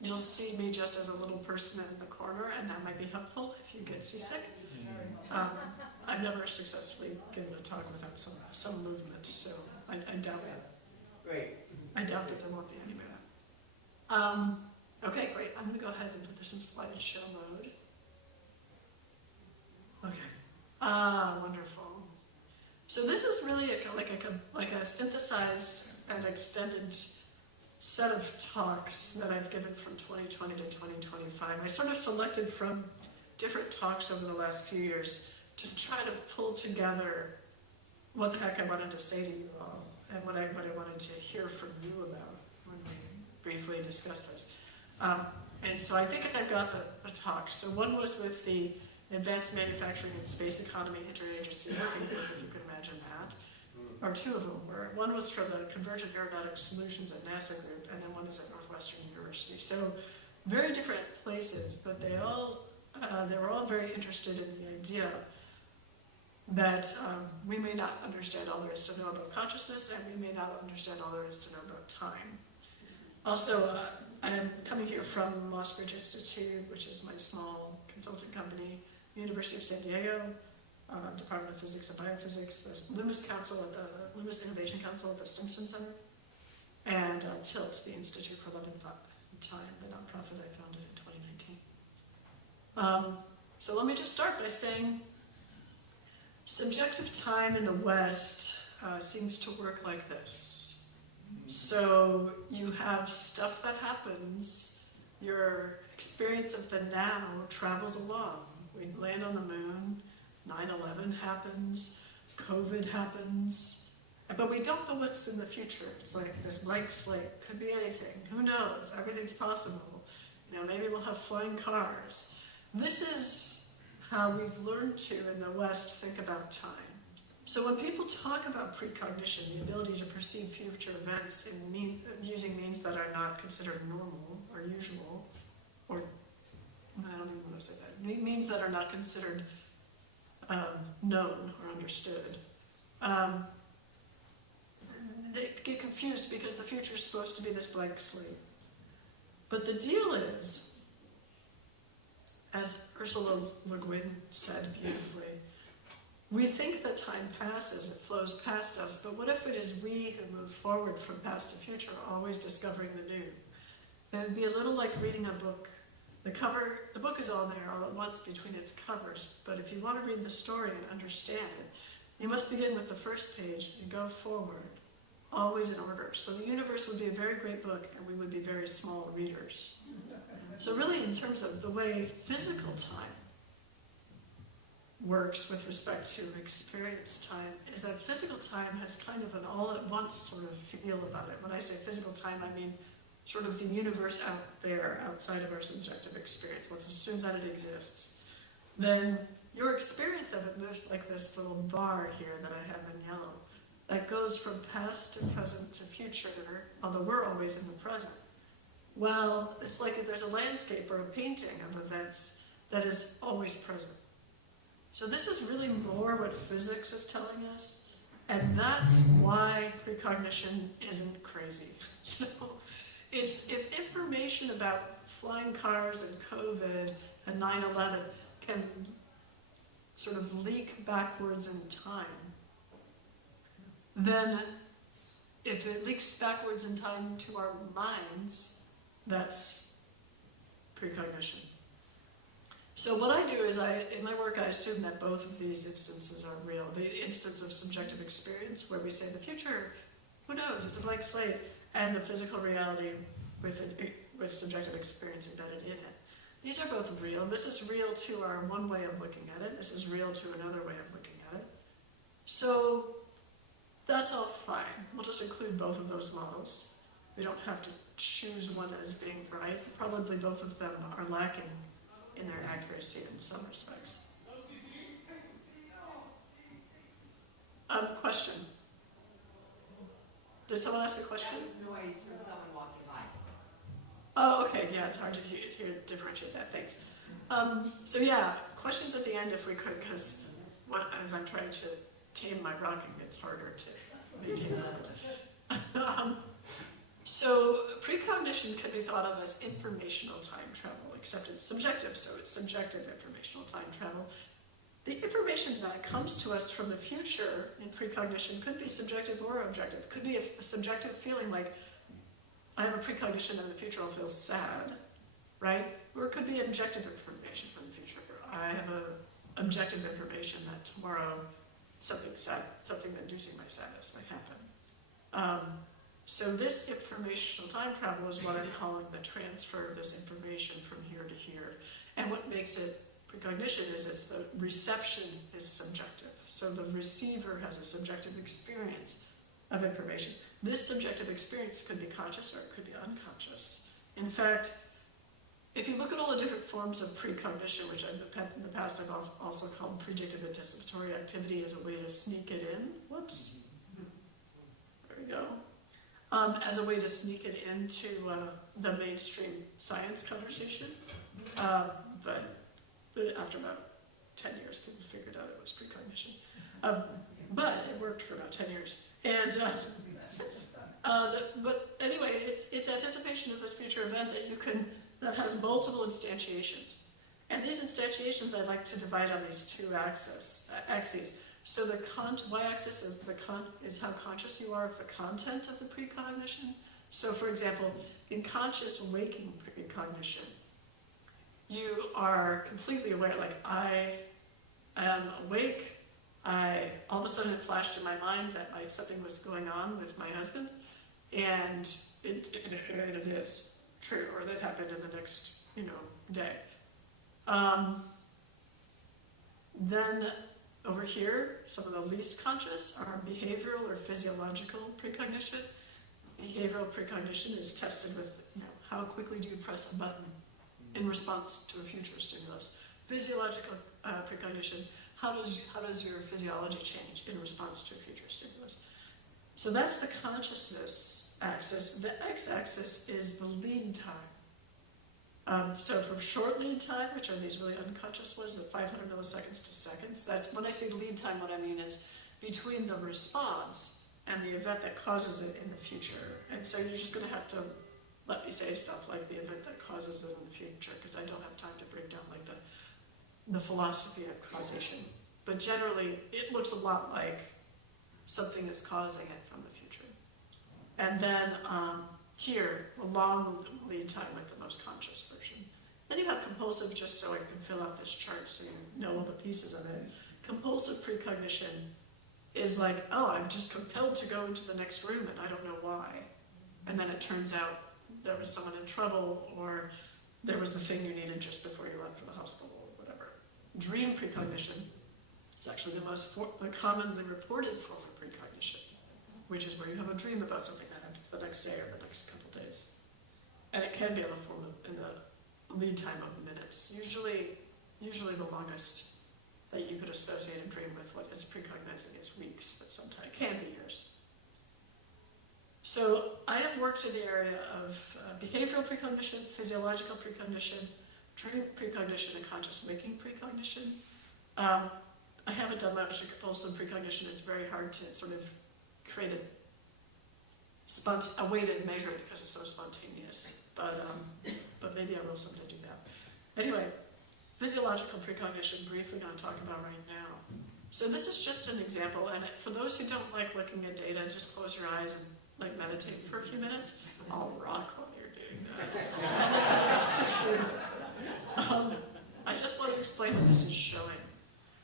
you'll see me just as a little person in the corner, and that might be helpful if you get seasick. I've never successfully given a talk without some movement, so I doubt it. Great. I doubt that there won't be any movement. Okay, great. I'm going to go ahead and put this in slideshow mode. Okay. Wonderful. So this is really like a synthesized and extended set of talks that I've given from 2020 to 2025. I sort of selected from different talks over the last few years to try to pull together what the heck I wanted to say to you all and what I wanted to hear from you about when we briefly discussed this. And so I think I've got the talk. So one was with the Advanced Manufacturing and Space Economy Interagency Working Group, if you can imagine that. Or two of them were. One was for the Convergent Aeronautic Solutions at NASA Group, and then one is at Northwestern University. So very different places, but they were all very interested in the idea that we may not understand all there is to know about consciousness, and we may not understand all there is to know about time. Also, I am coming here from Mossbridge Institute, which is my small consulting company, the University of San Diego, Department of Physics and Biophysics, the Loomis Innovation Council at the Stimson Center, and TILT, the Institute for Love and Time, the nonprofit I founded in 2019. So let me just start by saying Subjective time in the West seems to work like this. So you have stuff that happens, your experience of the now travels along. We land on the moon, 9/11 happens, COVID happens, but we don't know what's in the future. It's like this blank slate, could be anything, who knows, everything's possible. You know, maybe we'll have flying cars. This is how we've learned to, in the West, think about time. So when people talk about precognition, the ability to perceive future events using means that are not considered normal or usual, or I don't even want to say that, means that are not considered known or understood, they get confused because the future is supposed to be this blank slate. But the deal is, as Ursula Le Guin said beautifully, we think that time passes, it flows past us, but what if it is we who move forward from past to future, always discovering the new? It would be a little like reading a book. The book is all there all at once between its covers, but if you want to read the story and understand it, you must begin with the first page and go forward, always in order. So the universe would be a very great book, and we would be very small readers. So really, in terms of the way physical time works with respect to experience time, is that physical time has kind of an all-at-once sort of feel about it. When I say physical time, I mean sort of the universe out there, outside of our subjective experience. Let's assume that it exists. Then your experience of it moves like this little bar here that I have in yellow, that goes from past to present to future, although we're always in the present. Well, it's like if there's a landscape or a painting of events that is always present. So this is really more what physics is telling us, and that's why precognition isn't crazy. So if information about flying cars and COVID and 9/11 can sort of leak backwards in time, then if it leaks backwards in time to our minds, that's precognition. So what I do is, in my work, I assume that both of these instances are real. The instance of subjective experience, where we say the future, who knows, it's a blank slate, and the physical reality with subjective experience embedded in it. These are both real. This is real to our one way of looking at it. This is real to another way of looking at it. So that's all fine. We'll just include both of those models. We don't have to choose one as being right. Probably both of them are lacking in their accuracy in some respects. Question. Did someone ask a question? Noise from someone walking by. Oh, okay. Yeah, it's hard to differentiate that. Thanks. So yeah, questions at the end if we could, because as I'm trying to tame my rocking, it's harder to maintain that. So precognition can be thought of as informational time travel, except it's subjective, so it's subjective informational time travel. The information that comes to us from the future in precognition could be subjective or objective. It could be a subjective feeling like, I have a precognition that in the future I'll feel sad, right? Or it could be objective information from the future. I have objective information that tomorrow something inducing my sadness might happen. So this informational time travel is what I'm calling the transfer of this information from here to here. And what makes it precognition is it's the reception is subjective. So the receiver has a subjective experience of information. This subjective experience could be conscious or it could be unconscious. In fact, if you look at all the different forms of precognition, which in the past I've also called predictive anticipatory activity as a way to sneak it in. Whoops. There we go. As a way to sneak it into the mainstream science conversation. But after about 10 years, people figured out it was precognition. But it worked for about 10 years. And but anyway, it's anticipation of this future event that has multiple instantiations. And these instantiations I like to divide on these two axes. So the y-axis is how conscious you are of the content of the precognition. So for example, in conscious waking precognition, you are completely aware, like I am awake, all of a sudden it flashed in my mind that something was going on with my husband, and it is true, or that happened in the next, day. Then over here, some of the least conscious are behavioral or physiological precognition. Behavioral precognition is tested with, how quickly do you press a button in response to a future stimulus. Physiological precognition, how does your physiology change in response to a future stimulus? So that's the consciousness axis. The x-axis is the lead time. So for short lead time, which are these really unconscious ones, the 500 milliseconds to seconds, that's when I say lead time, what I mean is between the response and the event that causes it in the future. And so you're just going to have to let me say stuff like the event that causes it in the future, because I don't have time to break down like the philosophy of causation. But generally, it looks a lot like something is causing it from the future. And then here, a long lead time, like the most conscious version. Then you have compulsive, just so I can fill out this chart so you know all the pieces of it. Compulsive precognition is like, oh, I'm just compelled to go into the next room and I don't know why. And then it turns out there was someone in trouble, or there was the thing you needed just before you left for the hospital, or whatever. Dream precognition is actually the commonly reported form of precognition, which is where you have a dream about something that happens the next day or the next couple days. And it can be in the lead time of minutes. Usually the longest that you could associate a dream with what it's precognizing is weeks, but sometimes it can be years. So I have worked in the area of behavioral precognition, physiological precognition, dream precognition, and conscious waking precognition. I haven't done much in compulsive precognition. It's very hard to sort of create a way to measure it because it's so spontaneous. But maybe I will someday do that. Anyway, physiological precognition, briefly going to talk about right now. So this is just an example, and for those who don't like looking at data, just close your eyes and meditate for a few minutes. I'll rock while you're doing that. I just want to explain what this is showing.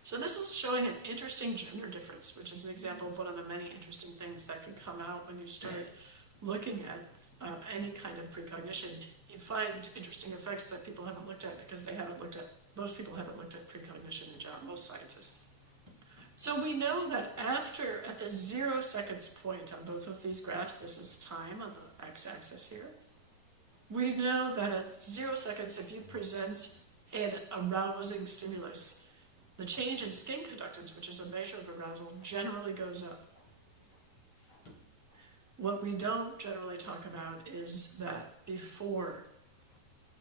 So this is showing an interesting gender difference, which is an example of one of the many interesting things that can come out when you start looking at any kind of precognition. You find interesting effects that people haven't looked at because most people haven't looked at precognition in general, most scientists. So we know that at the 0 seconds point on both of these graphs, this is time on the x-axis here, we know that at 0 seconds, if you present an arousing stimulus, the change in skin conductance, which is a measure of arousal, generally goes up. What we don't generally talk about is that before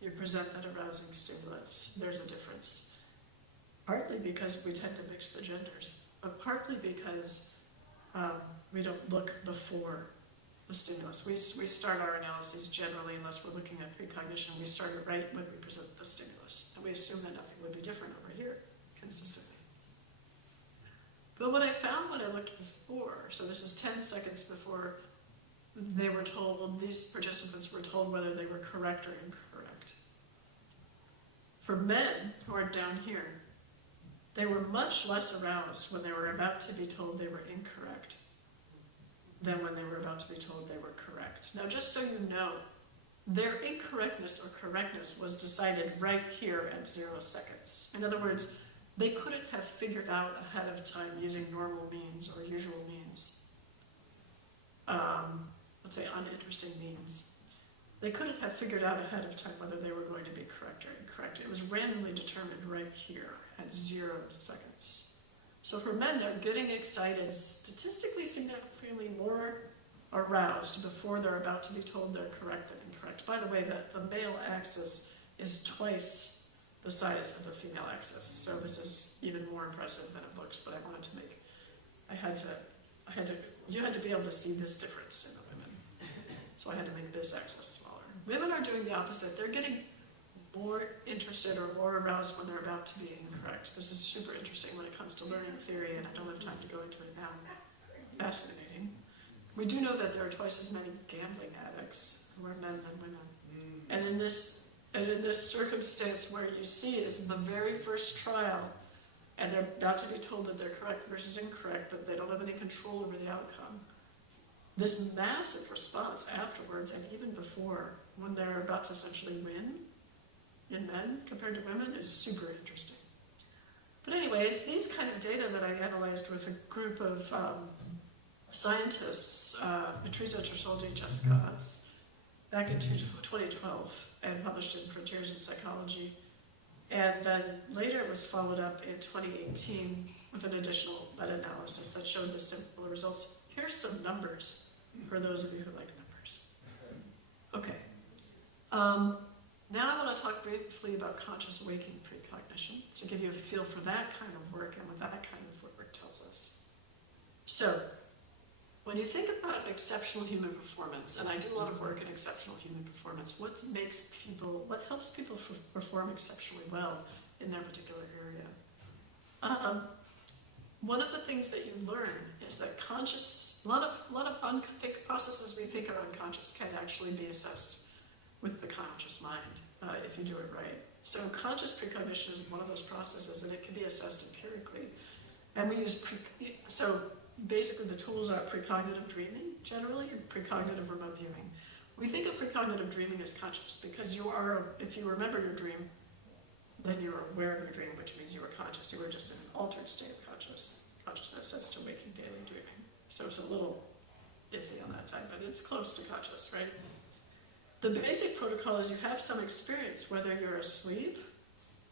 you present that arousing stimulus, there's a difference. Partly because we tend to mix the genders, but partly because we don't look before the stimulus. We start our analyses generally, unless we're looking at precognition, we start it right when we present the stimulus. And we assume that nothing would be different over here, consistently. But what I found when I looked before, so this is 10 seconds before they were told, these participants were told whether they were correct or incorrect. For men who are down here, they were much less aroused when they were about to be told they were incorrect than when they were about to be told they were correct. Now, just so you know, their incorrectness or correctness was decided right here at 0 seconds. In other words, they couldn't have figured out ahead of time using normal means or usual means. Let's say uninteresting means. They couldn't have figured out ahead of time whether they were going to be correct or incorrect. It was randomly determined right here at 0 seconds. So for men, they're getting excited, statistically significantly more aroused before they're about to be told they're correct than incorrect. By the way, the male axis is twice the size of the female axis, so this is even more impressive than it looks, but I wanted to make, you had to be able to see this difference in the women. So I had to make this axis smaller. Women are doing the opposite. They're getting more interested or more aroused when they're about to be incorrect. This is super interesting when it comes to learning theory, and I don't have time to go into it now. Fascinating. We do know that there are twice as many gambling addicts who are men than women. And in this circumstance where you see this is the very first trial and they're about to be told that they're correct versus incorrect, but they don't have any control over the outcome. This massive response afterwards, and even before, when they're about to essentially win in men compared to women, is super interesting. But anyway, it's these kind of data that I analyzed with a group of scientists, Teresa Tresoldi, Jessica Us, back in 2012, and published in Frontiers in Psychology. And then later it was followed up in 2018 with an additional meta-analysis that showed the similar results. Here's some numbers for those of you who like numbers. Okay. Now I want to talk briefly about conscious waking precognition, to give you a feel for that kind of work and what that kind of work tells us. So, when you think about exceptional human performance, and I do a lot of work in exceptional human performance, what helps people perform exceptionally well in their particular area? One of the things that you learn is that a lot of processes we think are unconscious can actually be assessed with the conscious mind, if you do it right. So conscious precognition is one of those processes, and it can be assessed empirically. And we use so basically the tools are precognitive dreaming, generally, and precognitive remote viewing. We think of precognitive dreaming as conscious because if you remember your dream, then you're aware of your dream, which means you were conscious. You were just in an altered state of consciousness as to waking daily dreaming. So it's a little iffy on that side, but it's close to conscious, right? The basic protocol is you have some experience, whether you're asleep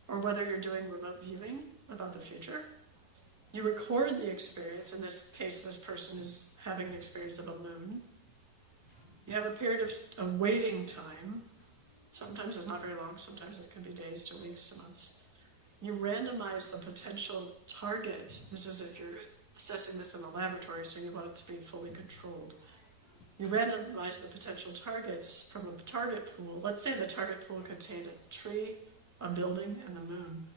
or whether you're doing remote viewing about the future. You record the experience. In this case, this person is having an experience of a moon. You have a period of waiting time. Sometimes it's not very long. Sometimes it can be days to weeks to months. You randomize the potential target. This is if you're assessing this in a laboratory, so you want it to be fully controlled. You randomize the potential targets from a target pool. Let's say the target pool contained a tree, a building, and the moon.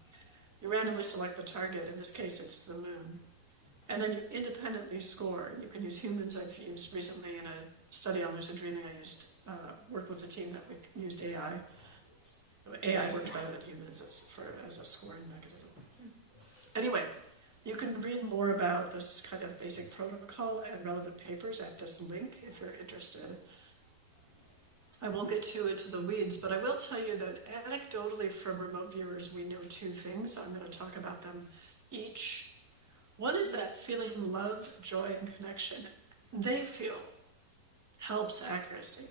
You randomly select the target. In this case, it's the moon. And then you independently score. You can use humans. I've used recently in a study on lucid dreaming, I worked with a team that we used AI. AI worked better than humans as a scoring mechanism. Anyway, you can read more about this kind of basic protocol and relevant papers at this link if you're interested. I won't get too into the weeds, but I will tell you that anecdotally from remote viewers, we know two things. I'm going to talk about them each. One is that feeling love, joy, and connection they feel helps accuracy.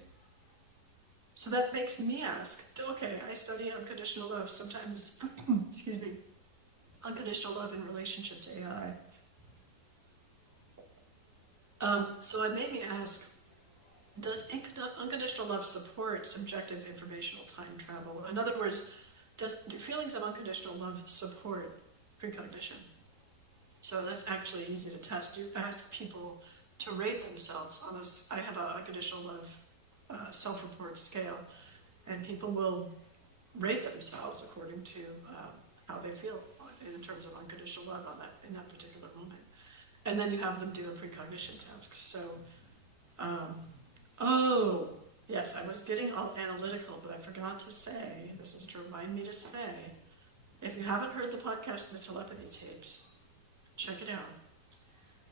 So that makes me ask, okay, I study unconditional love. Sometimes, excuse me, unconditional love in relationship to AI. So it made me ask, does unconditional love support subjective informational time travel? In other words, do feelings of unconditional love support precognition? So that's actually easy to test. You ask people to rate themselves on this. I have an unconditional love self-report scale, and people will rate themselves according to how they feel in terms of unconditional love in that particular moment. And then you have them do a precognition task. So, oh, yes, I was getting all analytical, but I forgot to say, this is to remind me to say, if you haven't heard the podcast, the telepathy tapes, check it out.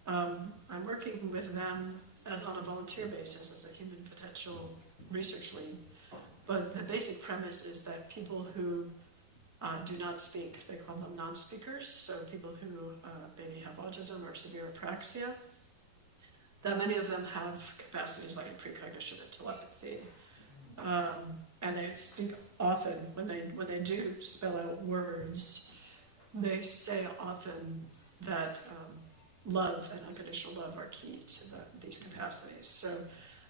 I'm working with them as on a volunteer basis as a human potential research lead. But the basic premise is that people who do not speak, they call them non-speakers, so people who maybe have autism or severe apraxia, that many of them have capacities like precognition and telepathy. And they speak often, when they do spell out words, they say often that love and unconditional love are key to these capacities. So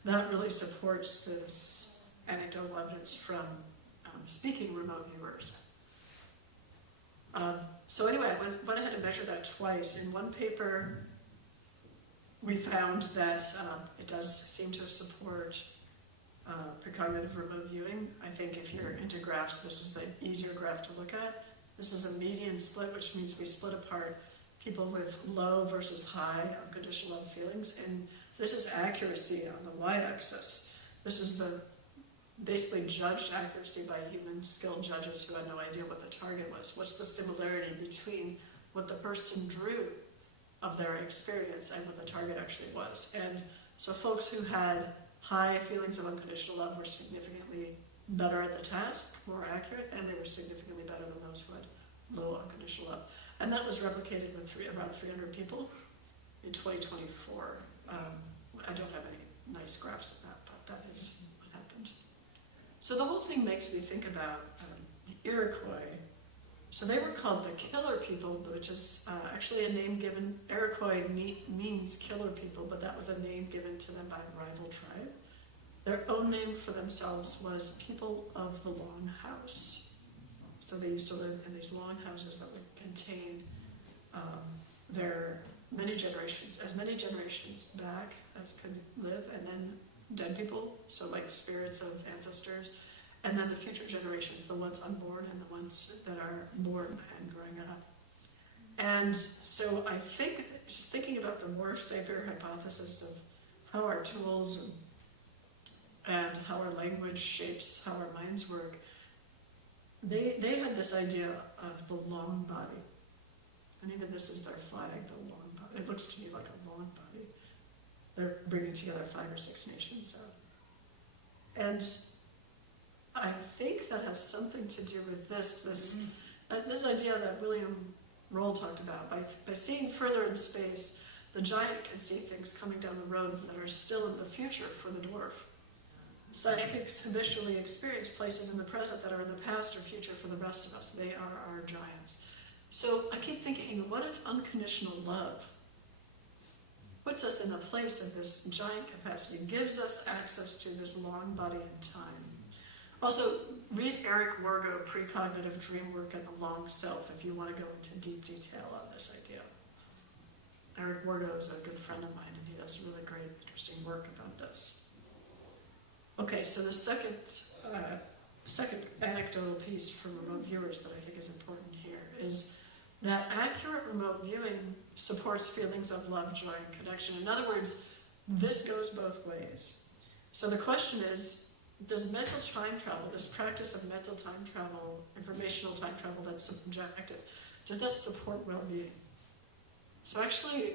that really supports this anecdotal evidence from speaking remote viewers. So anyway, I went ahead and measured that twice. In one paper, we found that it does seem to support precognitive remote viewing. I think if you're into graphs, this is the easier graph to look at. This is a median split, which means we split apart people with low versus high unconditional love feelings, and this is accuracy on the y-axis. This is the basically judged accuracy by human skilled judges who had no idea what the target was. What's the similarity between what the person drew of their experience and what the target actually was. And so folks who had high feelings of unconditional love were significantly better at the task, more accurate, and they were significantly better than those who had low unconditional love. And that was replicated with around 300 people in 2024. I don't have any nice graphs of that, but that is what happened. So the whole thing makes me think about the Iroquois. So they were called the killer people, which is actually a name given. Iroquois means killer people, but that was a name given to them by a rival tribe. Their own name for themselves was people of the long house. So they used to live in these long houses that would contain their many generations back as could live, and then dead people, so like spirits of ancestors, and then the future generations, the ones unborn and the ones that are born and growing up. And so I think, just thinking about the Morph-Sapier hypothesis of how our tools and how our language shapes how our minds work, they had this idea of the long body. And even this is their flag, the long body. It looks to me like a long body. They're bringing together 5 or 6 nations. And I think that has something to do with this idea that William Roll talked about. By seeing further in space, the giant can see things coming down the road that are still in the future for the dwarf. Psychics habitually experience places in the present that are in the past or future for the rest of us. They are our giants. So I keep thinking, what if unconditional love puts us in a place of this giant capacity, gives us access to this long body in time? Also, read Eric Wargo, Precognitive Dream Work and the Long Self, if you want to go into deep detail on this idea. Eric Wargo is a good friend of mine, and he does really great, interesting work about this. Okay, so the second anecdotal piece from remote viewers that I think is important here is that accurate remote viewing supports feelings of love, joy, and connection. In other words, this goes both ways. So the question is, does mental time travel, this practice of mental time travel, informational time travel that's subjective, does that support well-being? So actually,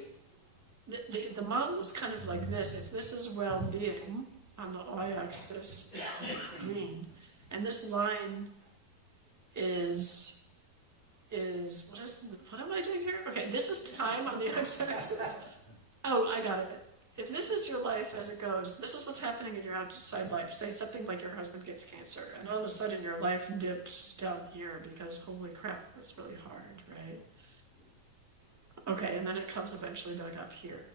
the model was kind of like this. If this is well-being on the y-axis, green, and this line is what am I doing here? Okay, this is time on the x-axis. Oh, I got it. If this is your life as it goes, this is what's happening in your outside life. Say something like your husband gets cancer, and all of a sudden your life dips down here because holy crap, that's really hard, right? Okay, and then it comes eventually back up here.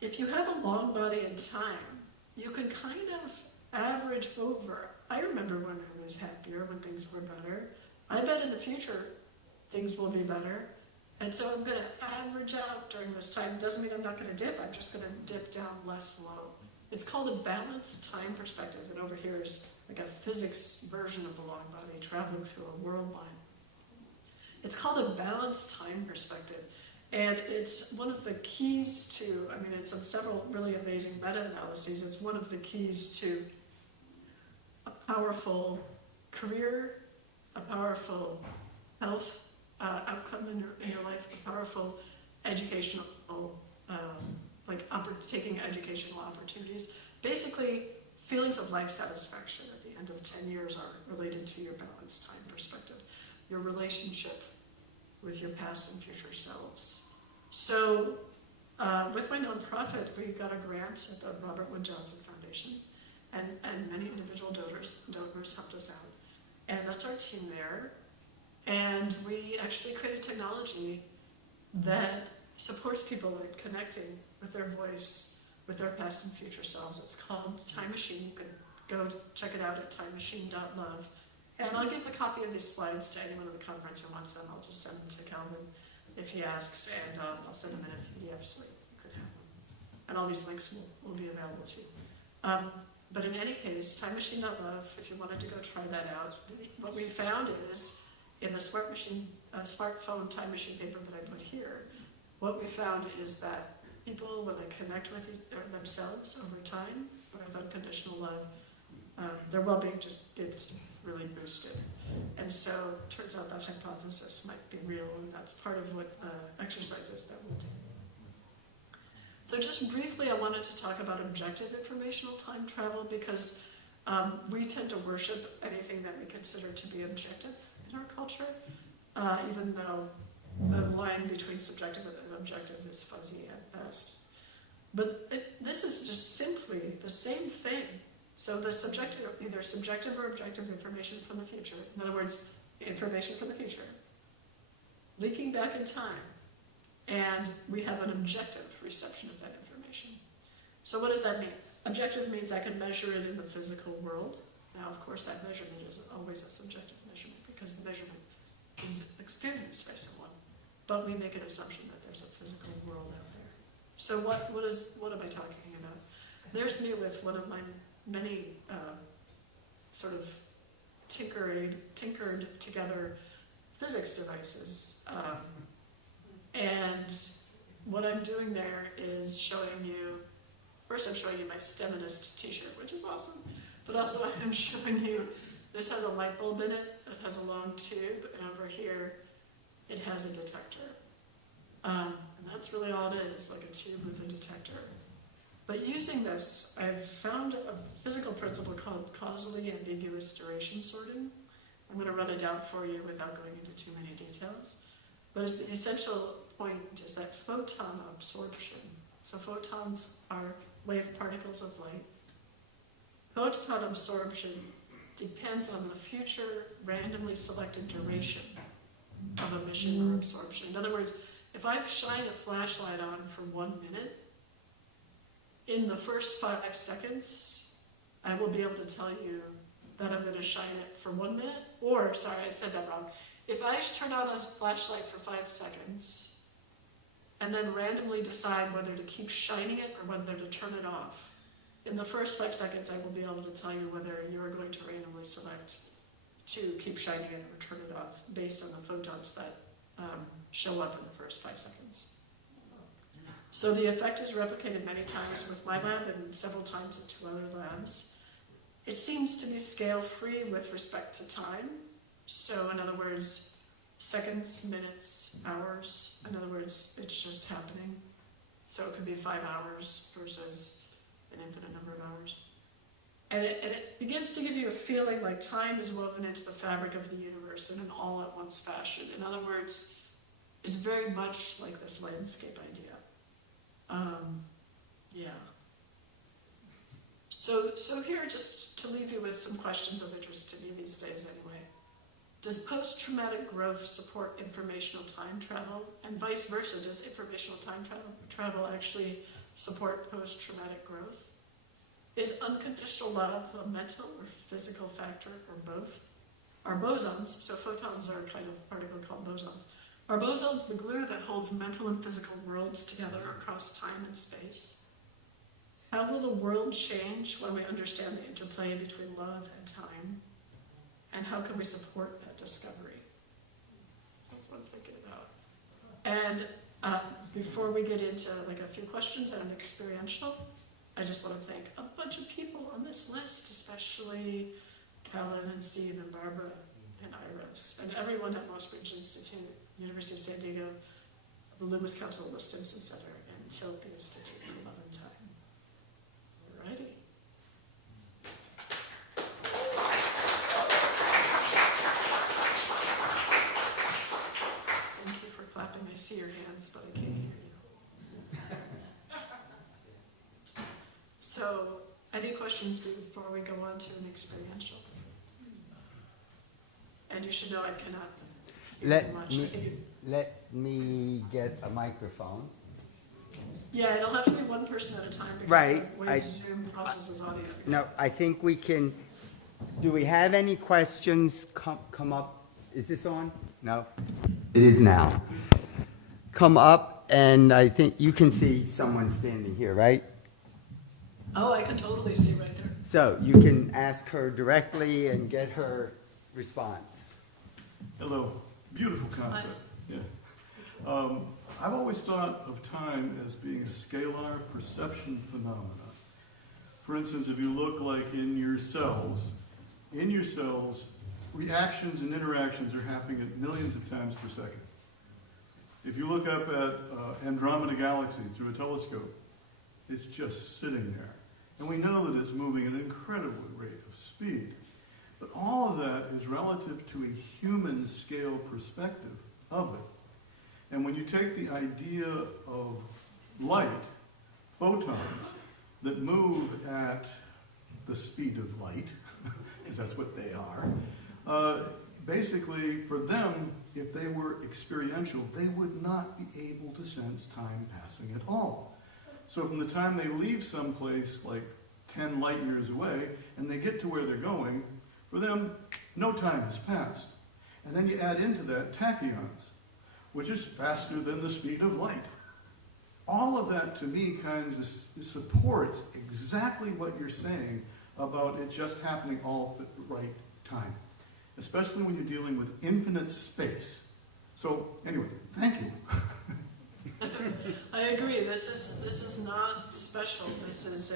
If you have a long body in time, you can kind of average over. I remember when I was happier, when things were better. I bet in the future things will be better. And so I'm going to average out during this time. Doesn't mean I'm not going to dip. I'm just going to dip down less low. It's called a balanced time perspective. And over here is like a physics version of the long body traveling through a world line. It's called a balanced time perspective. And it's one of the keys to, I mean, it's several really amazing meta-analyses. It's one of the keys to a powerful career, a powerful health outcome in your life, a powerful educational, taking educational opportunities. Basically, feelings of life satisfaction at the end of 10 years are related to your balanced time perspective, your relationship with your past and future selves. So, with my nonprofit, we got a grant at the Robert Wood Johnson Foundation, and many individual donors helped us out. And that's our team there. And we actually created technology that supports people in connecting with their voice, with their past and future selves. It's called Time Machine. You can go check it out at timemachine.love. And I'll give a copy of these slides to anyone at the conference who wants them. I'll just send them to Calvin if he asks, and I'll send them in a PDF so you could have them. And all these links will be available to you. But in any case, timemachine.love, if you wanted to go try that out, what we found is, in the smartphone time machine paper that I put here, what we found is that people, when they connect with themselves over time, with unconditional love, their well-being just gets really boosted. And so it turns out that hypothesis might be real, and that's part of what the exercises that we'll do. So just briefly, I wanted to talk about objective informational time travel because we tend to worship anything that we consider to be objective in our culture, even though the line between subjective and objective is fuzzy at best. But this is just simply the same thing. So the subjective, either subjective or objective information from the future, in other words, information from the future, leaking back in time, and we have an objective reception of that information. So what does that mean? Objective means I can measure it in the physical world. Now, of course, that measurement is always a subjective measurement because the measurement is experienced by someone. But we make an assumption that there's a physical world out there. So what am I talking about? There's me with one of my many sort of tinkered together physics devices. And what I'm doing there is showing you, first I'm showing you my STEMinist t-shirt, which is awesome, but also I'm showing you, this has a light bulb in it, it has a long tube, and over here it has a detector. And that's really all it is, like a tube with a detector. But using this, I've found a physical principle called causally ambiguous duration sorting. I'm going to run it down for you without going into too many details. But it's the essential point is that photon absorption. So photons are wave particles of light. Photon absorption depends on the future randomly selected duration of emission or absorption. In other words, if I shine a flashlight on for 1 minute, in the first 5 seconds, I will be able to tell you that I'm going to shine it for 1 minute, or, sorry, I said that wrong. If I turn on a flashlight for 5 seconds, and then randomly decide whether to keep shining it or whether to turn it off, in the first 5 seconds, I will be able to tell you whether you're going to randomly select to keep shining it or turn it off, based on the photons that show up in the first 5 seconds. So the effect is replicated many times with my lab and several times in 2 other labs. It seems to be scale-free with respect to time. So in other words, seconds, minutes, hours. In other words, it's just happening. So it could be 5 hours versus an infinite number of hours. And it begins to give you a feeling like time is woven into the fabric of the universe in an all-at-once fashion. In other words, it's very much like this landscape idea. Yeah. So here, just to leave you with some questions of interest to me these days anyway. Does post-traumatic growth support informational time travel? And vice versa, does informational time travel actually support post-traumatic growth? Is unconditional love a mental or physical factor, or both? Are bosons, so photons are a kind of particle called bosons, are bosons the glue that holds mental and physical worlds together across time and space? How will the world change when we understand the interplay between love and time? And how can we support that discovery? That's what I'm thinking about. And before we get into like a few questions on experiential, I just want to thank a bunch of people on this list, especially Callan and Steve and Barbara and IRAS, and everyone at Mossbridge Institute, University of San Diego, the Loomis Council, the Stimson Center, and Tilt Institute for Love and Time. Alrighty. Thank you for clapping. I see your hands, but I can't hear you. So, any questions before we go on to an experiential? And you should know I cannot Let me get a microphone. Yeah, it'll have to be one person at a time because Right, the way Zoom processes audio. No, I think we can, do we have any questions come up? Is this on? No? It is now. Come up, and I think you can see someone standing here, right? Oh, I can totally see right there. So you can ask her directly and get her response. Hello. Beautiful concept. Yeah. I've always thought of time as being a scalar perception phenomena. For instance, if you look like in your cells, reactions and interactions are happening at millions of times per second. If you look up at Andromeda Galaxy through a telescope, it's just sitting there. And we know that it's moving at an incredible rate of speed. But all of that is relative to a human scale perspective of it. And when you take the idea of light, photons, that move at the speed of light, because that's what they are, basically for them, if they were experiential, they would not be able to sense time passing at all. So from the time they leave someplace like 10 light years away, and they get to where they're going, for them, no time has passed. And then you add into that tachyons, which is faster than the speed of light. All of that, to me, kind of supports exactly what you're saying about it just happening all at the right time, especially when you're dealing with infinite space. So, anyway, thank you. I agree. This is not special. This is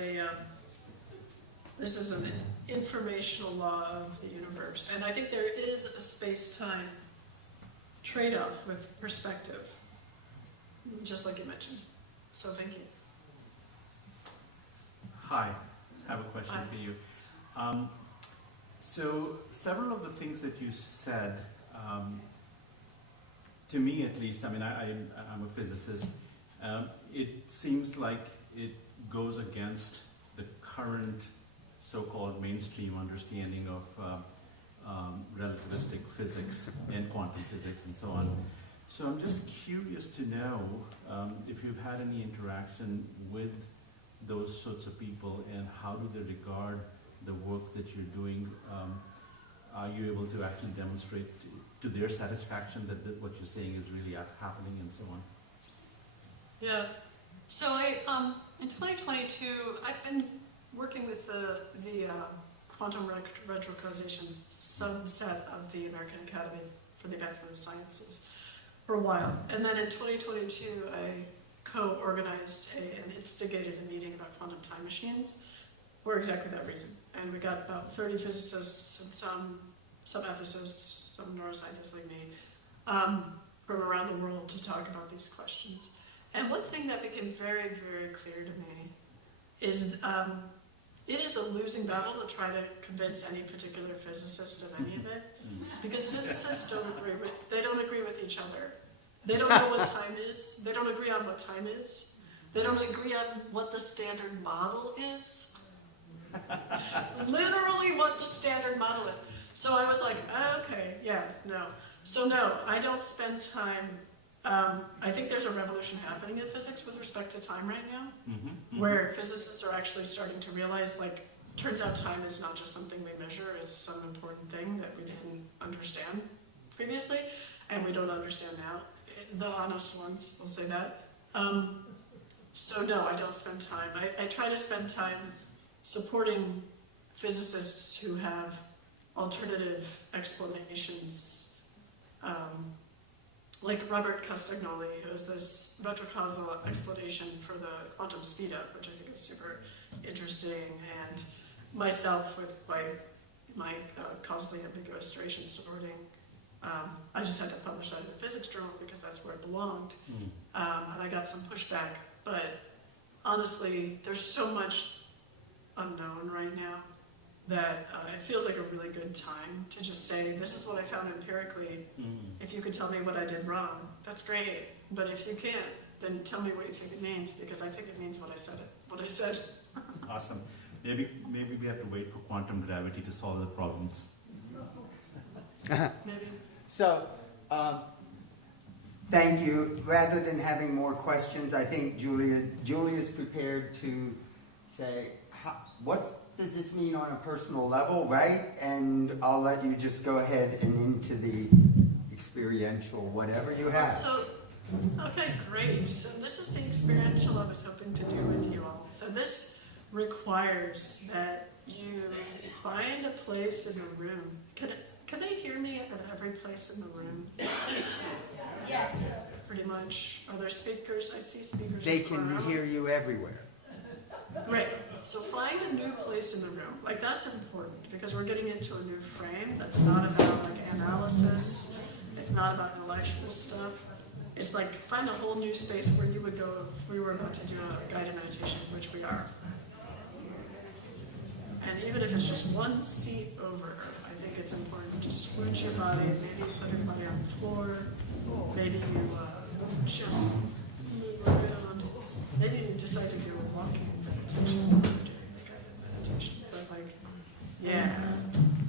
an informational law of the universe, and I think there is a space-time trade-off with perspective, just like you mentioned. So thank you. Hi, I have a question Hi. for you. So several of the things that you said, to me at least, I mean, I'm a physicist, it seems like it goes against the current so-called mainstream understanding of relativistic physics and quantum physics and so on. So I'm just curious to know if you've had any interaction with those sorts of people, and how do they regard the work that you're doing? Are you able to actually demonstrate to their satisfaction that what you're saying is really happening and so on? Yeah. So in 2022, I've been working with the quantum retrocausation subset of the American Academy for the Advancement of Sciences for a while. And then in 2022, I co-organized and instigated a meeting about quantum time machines for exactly that reason. And we got about 30 physicists and some ethicists, some neuroscientists like me, from around the world to talk about these questions. And one thing that became very, very clear to me is it is a losing battle to try to convince any particular physicist of any of it, because physicists don't agree with each other. They don't know what time is. They don't agree on what time is. They don't agree on what the standard model is. Literally what the standard model is. So I was like, okay, yeah, no. So no, I don't spend time. I think there's a revolution happening in physics with respect to time right now, where physicists are actually starting to realize, like, turns out time is not just something we measure, it's some important thing that we didn't understand previously, and we don't understand now. The honest ones will say that. So no, I don't spend time. I try to spend time supporting physicists who have alternative explanations, like Robert Castagnoli, who has this retrocausal explanation for the quantum speedup, which I think is super interesting, and myself with my causally ambiguous duration sorting. I just had to publish that in the physics journal because that's where it belonged, and I got some pushback. But honestly, there's so much unknown right now that it feels like a really good time to just say, this is what I found empirically. If you could tell me what I did wrong, that's great. But if you can't, then tell me what you think it means, because I think it means what I said. Awesome. Maybe we have to wait for quantum gravity to solve the problems. Maybe. So, thank you. Rather than having more questions, I think Julia's prepared to say, what does this mean on a personal level, right? And I'll let you just go ahead and into the experiential, whatever you have. So, okay, great. So this is the experiential I was hoping to do with you all. So this requires that you find a place in the room. Can they hear me at every place in the room? Yes. Pretty much. Are there speakers? I see speakers. They can hear you everywhere. Great. So find a new place in the room. Like that's important because we're getting into a new frame that's not about like analysis. It's not about intellectual stuff. It's like find a whole new space where you would go if we were about to do a guided meditation, which we are. And even if it's just one seat over, I think it's important to switch your body, maybe put your body on the floor, maybe you just move around, maybe you decide to do a walking meditation during the guided meditation. But like, yeah,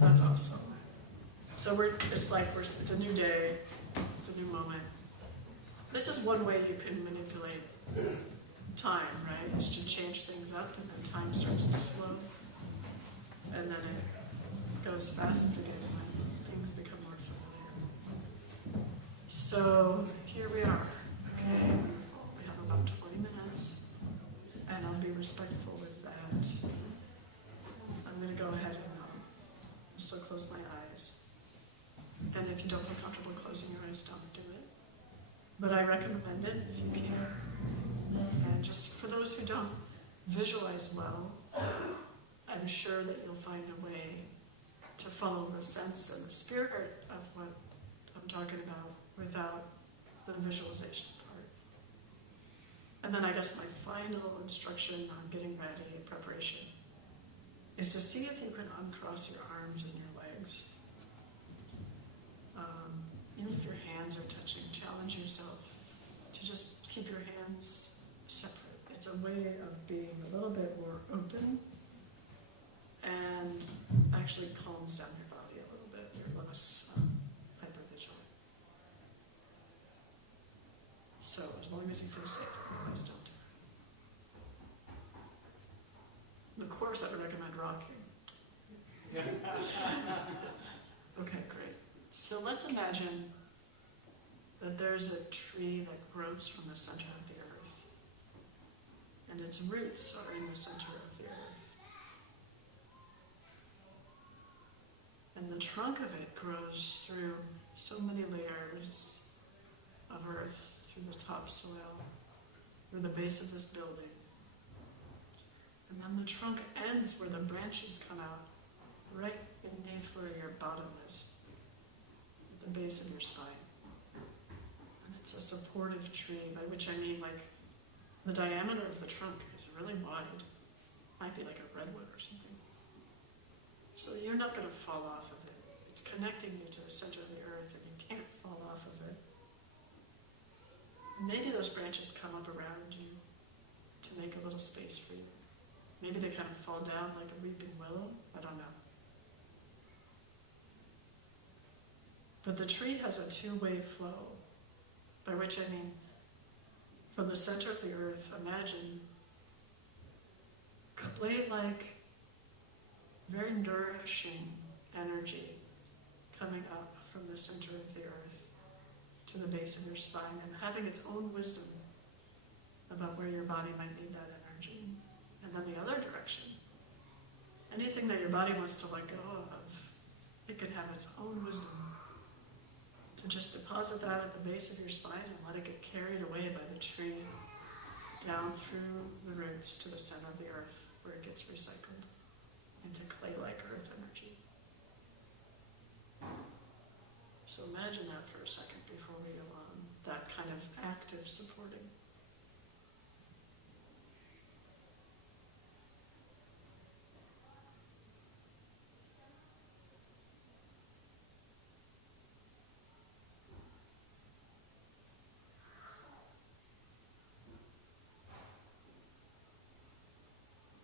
that's awesome. So it's a new day, it's a new moment. This is one way you can manipulate time, right? Is to change things up and then time starts to slow. And then it goes fast again when things become more familiar. So here we are. Okay, we have about 20 minutes, and I'll be respectful with that. I'm going to go ahead and still close my eyes. And if you don't feel comfortable closing your eyes, don't do it. But I recommend it if you can. And just for those who don't visualize well, I'm sure that you'll find a way to follow the sense and the spirit of what I'm talking about without the visualization part. And then I guess my final instruction on getting ready, preparation, is to see if you can uncross your arms and your legs. Even if your hands are touching, challenge yourself to just keep your hands separate. It's a way of being a little bit more open and actually calms down your body a little bit. You're less hypervigilant. So as long as you feel safe, otherwise don't do it. Of course, I would recommend rocking. Okay, great. So let's imagine that there's a tree that grows from the center of the earth, and its roots are in the center of the earth. And the trunk of it grows through so many layers of earth, through the topsoil, through the base of this building. And then the trunk ends where the branches come out, right beneath where your bottom is, at the base of your spine. And it's a supportive tree, by which I mean like the diameter of the trunk is really wide. Might be like a redwood or something. So you're not going to fall off of it. It's connecting you to the center of the earth and you can't fall off of it. Maybe those branches come up around you to make a little space for you. Maybe they kind of fall down like a weeping willow. I don't know. But the tree has a two-way flow, by which I mean, from the center of the earth, imagine clay-like, very nourishing energy coming up from the center of the earth to the base of your spine and having its own wisdom about where your body might need that energy. And then the other direction, anything that your body wants to let go of, it can have its own wisdom to just deposit that at the base of your spine and let it get carried away by the tree down through the roots to the center of the earth where it gets recycled into clay-like earth energy. So imagine that for a second before we go on, that kind of active supporting.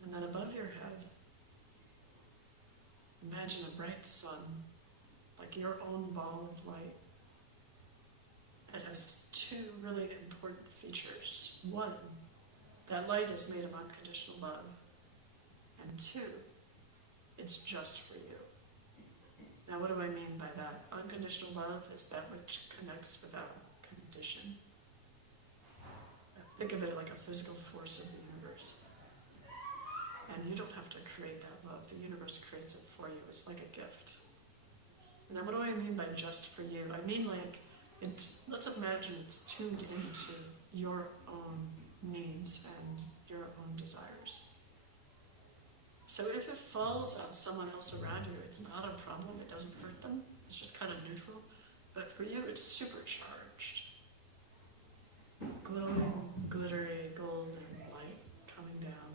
And then above your head, imagine a bright sun, like your own ball of light. It has two really important features. One, that light is made of unconditional love. And two, it's just for you. Now what do I mean by that? Unconditional love is that which connects without condition. Think of it like a physical force of the universe. And you don't have to create that love. The universe creates it for you. It's like a gift. And then what do I mean by just for you? I mean like, let's imagine it's tuned into your own needs and your own desires. So if it falls on someone else around you, it's not a problem, it doesn't hurt them, it's just kind of neutral. But for you, it's supercharged. Glowing, glittery, golden light coming down,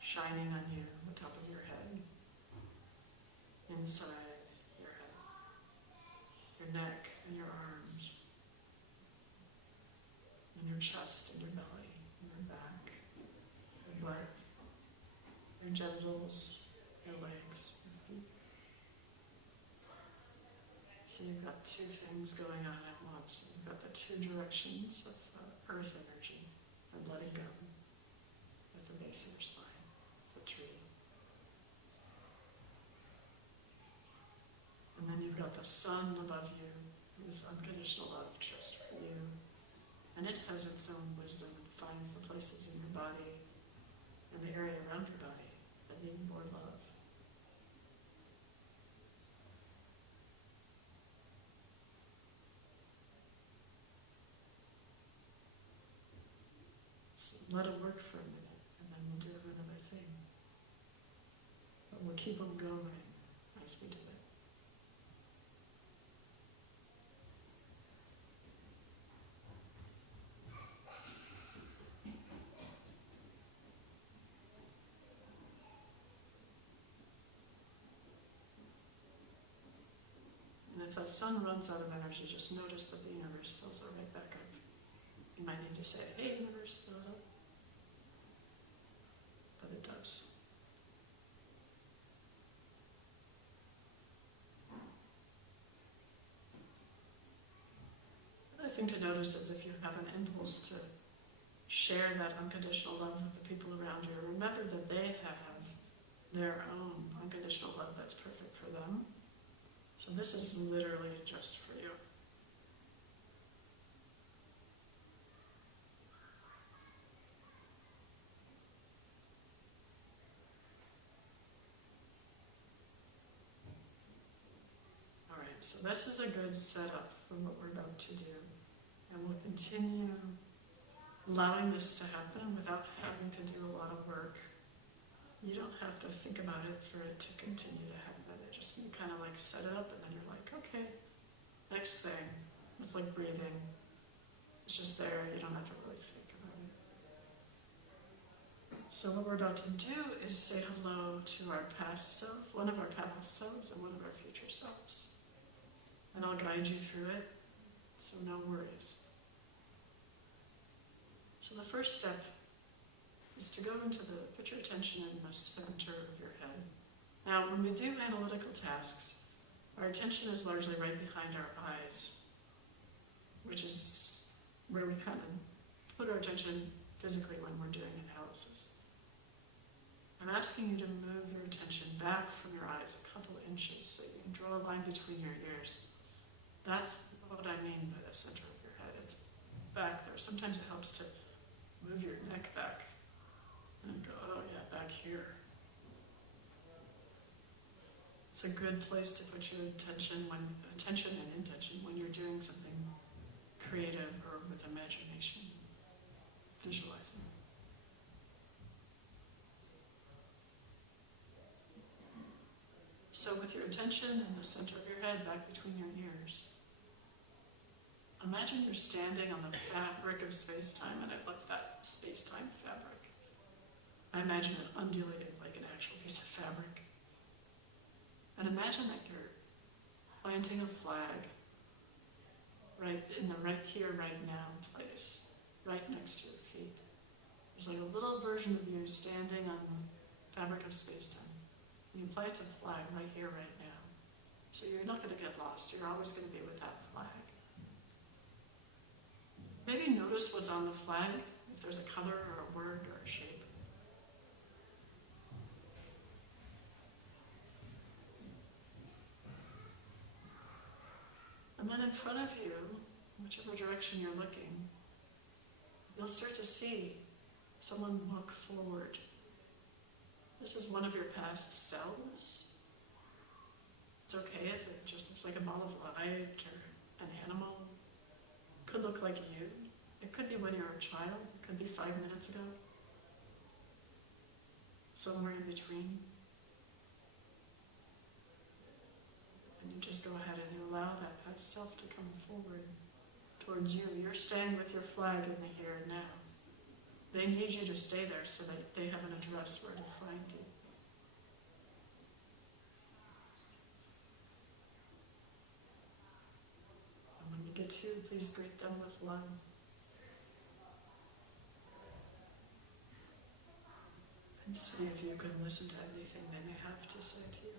shining on you, on the top of your head, inside your head, your neck and your arms, and your chest and your belly, and your back, your butt, your genitals, your legs, your feet. So you've got two things going on at once. You've got the two directions of the earth energy and letting go at the base of your spine, the tree. And then you've got the sun above you with unconditional love just for you. And it has its own wisdom and finds the places in your body and the area around your body that need more love. So let it work for a minute, and then we'll do another thing. But we'll keep them going as we do it. And if that sun runs out of energy, just notice that the universe fills it right back up. You might need to say, hey, universe, fill it up. But it does. Another thing to notice is if you have an impulse to share that unconditional love with the people around you, remember that they have their own unconditional love that's perfect for them. So this is literally just for you. All right, so this is a good setup for what we're about to do. And we'll continue allowing this to happen without having to do a lot of work. You don't have to think about it for it to continue to happen. It just, you kind of like set it up and then you're like, okay, next thing. It's like breathing. It's just there. You don't have to really think about it. So what we're about to do is say hello to our past self, one of our past selves and one of our future selves. And I'll guide you through it, so no worries. So the first step is to go into put your attention in the center of your head. Now, when we do analytical tasks, our attention is largely right behind our eyes, which is where we kind of put our attention physically when we're doing analysis. I'm asking you to move your attention back from your eyes a couple of inches so you can draw a line between your ears. That's what I mean by the center of your head. It's back there. Sometimes it helps to move your neck back and go, oh yeah, back here. It's a good place to put your attention and intention when you're doing something creative or with imagination, visualizing. So with your attention in the center of your head, back between your ears, imagine you're standing on the fabric of space-time, and I love that space-time fabric. I imagine it undulating like an actual piece of fabric. And imagine that you're planting a flag right in the right here, right now place, right next to your feet. There's like a little version of you standing on the fabric of space-time. And you plant a flag right here, right now. So you're not going to get lost. You're always going to be with that flag. Maybe notice what's on the flag, if there's a color or a word or a shape. And then in front of you, whichever direction you're looking, you'll start to see someone walk forward. This is one of your past selves. It's okay if it just looks like a ball of light or an animal. It could look like you. It could be when you were a child. It could be 5 minutes ago. somewhere in between. And you just go ahead and you allow that past self to come forward towards you. You're staying with your flag in the here and now. They need you to stay there so that they have an address where to find you. And when you get to, please greet them with love. And see if you can listen to anything they may have to say to you.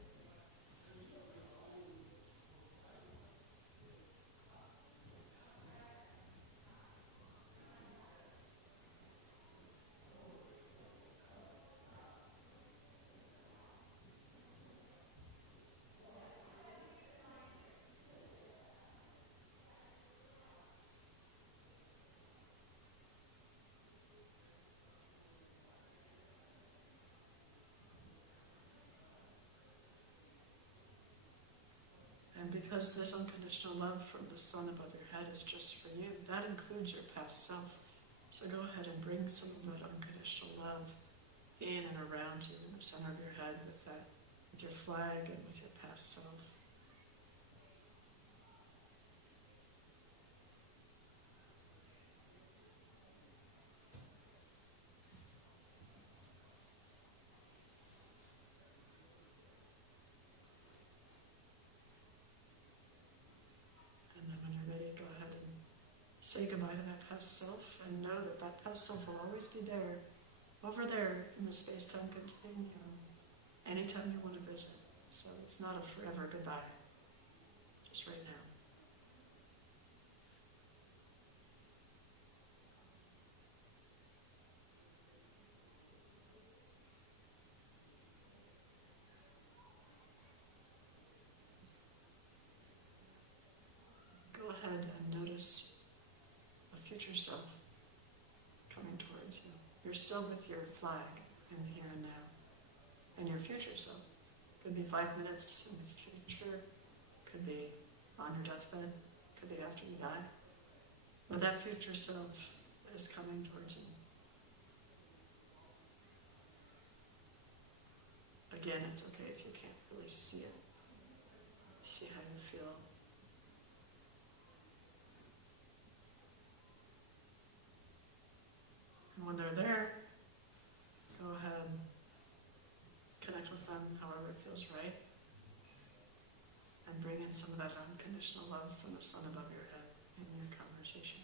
And because this unconditional love from the sun above your head is just for you, that includes your past self. So go ahead and bring some of that unconditional love in and around you in the center of your head with your flag and with your past self. Say goodbye to that past self and know that that past self will always be there, over there in the space-time continuum, anytime you want to visit. So it's not a forever goodbye, just right now. Go ahead and notice future self coming towards you. You're still with your flag in the here and now. And your future self could be 5 minutes in the future, could be on your deathbed, could be after you die. But that future self is coming towards you. Again, it's okay if you can't really see it. See how you feel. And when they're there, go ahead, connect with them however it feels right, and bring in some of that unconditional love from the sun above your head in your conversation.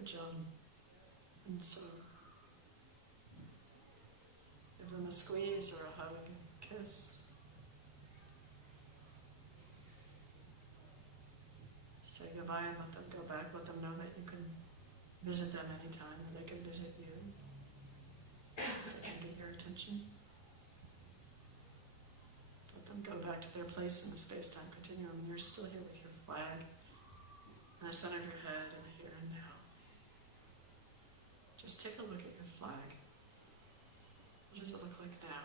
Good job. And so, give them a squeeze or a hug, kiss. Say goodbye and let them go back. Let them know that you can visit them anytime or they can visit you. If they can get your attention. Let them go back to their place in the space-time continuum. You're still here with your flag in the center of your head and the here and now. Just take a look at your flag. What does it look like now?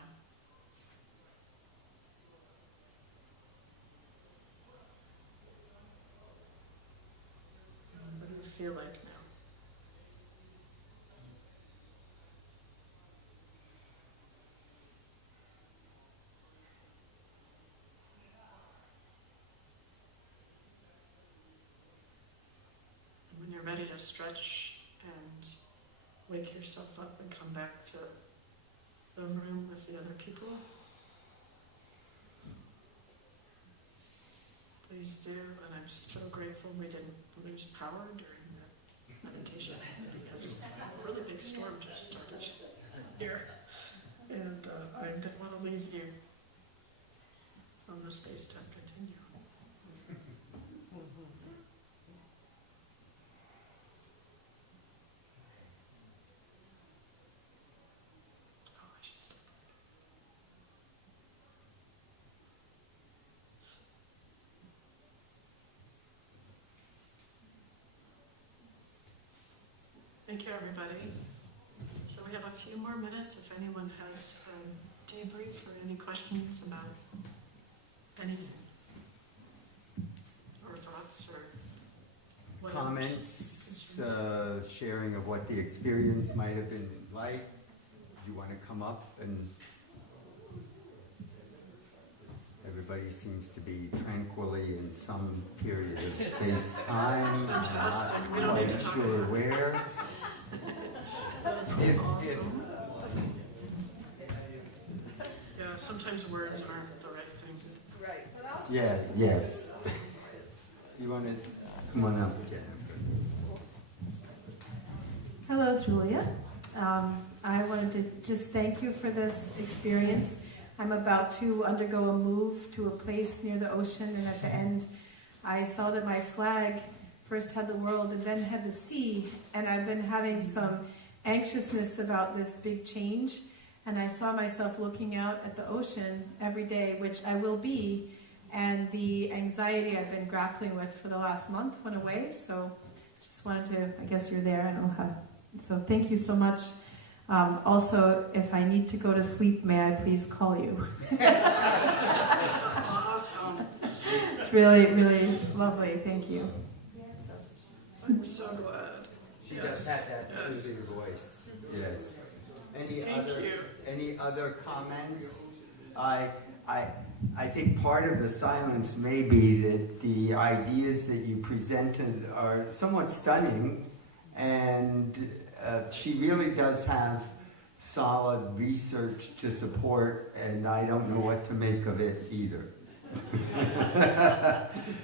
And what do you feel like now? And when you're ready to stretch and wake yourself up and come back to the room with the other people, please do. And I'm so grateful we didn't lose power during the meditation because a really big storm just started. here. And I didn't want to leave you on the space-time continuum. Oh, I should stop. Thank you, everybody. So we have a few more minutes if anyone has a debrief or any questions about anything, or thoughts, or whatever. Comments, sharing of what the experience might have been like. Do you want to come up? And everybody seems to be tranquilly in some period of space-time. Fantastic. We Not don't need quite to talk sure about it. where. If Yeah, sometimes words aren't the right thing. Right. yeah, yes. You want to come on up, Jennifer? Hello, Julia. I wanted to just thank you for this experience. I'm about to undergo a move to a place near the ocean, and at the end, I saw that my flag first had the world and then had the sea, and I've been having some anxiousness about this big change, and I saw myself looking out at the ocean every day, which I will be, and the anxiety I've been grappling with for the last month went away. So just wanted to, I guess you're there, I don't know how, so thank you so much. Also, if I need to go to sleep, may I please call you? Awesome. It's really, really lovely, thank you. I'm so glad. She Yes. does have that Yes. soothing voice. Yes. Thank you. Any other comments? I think part of the silence may be that the ideas that you presented are somewhat stunning, and she really does have solid research to support, and I don't know what to make of it either.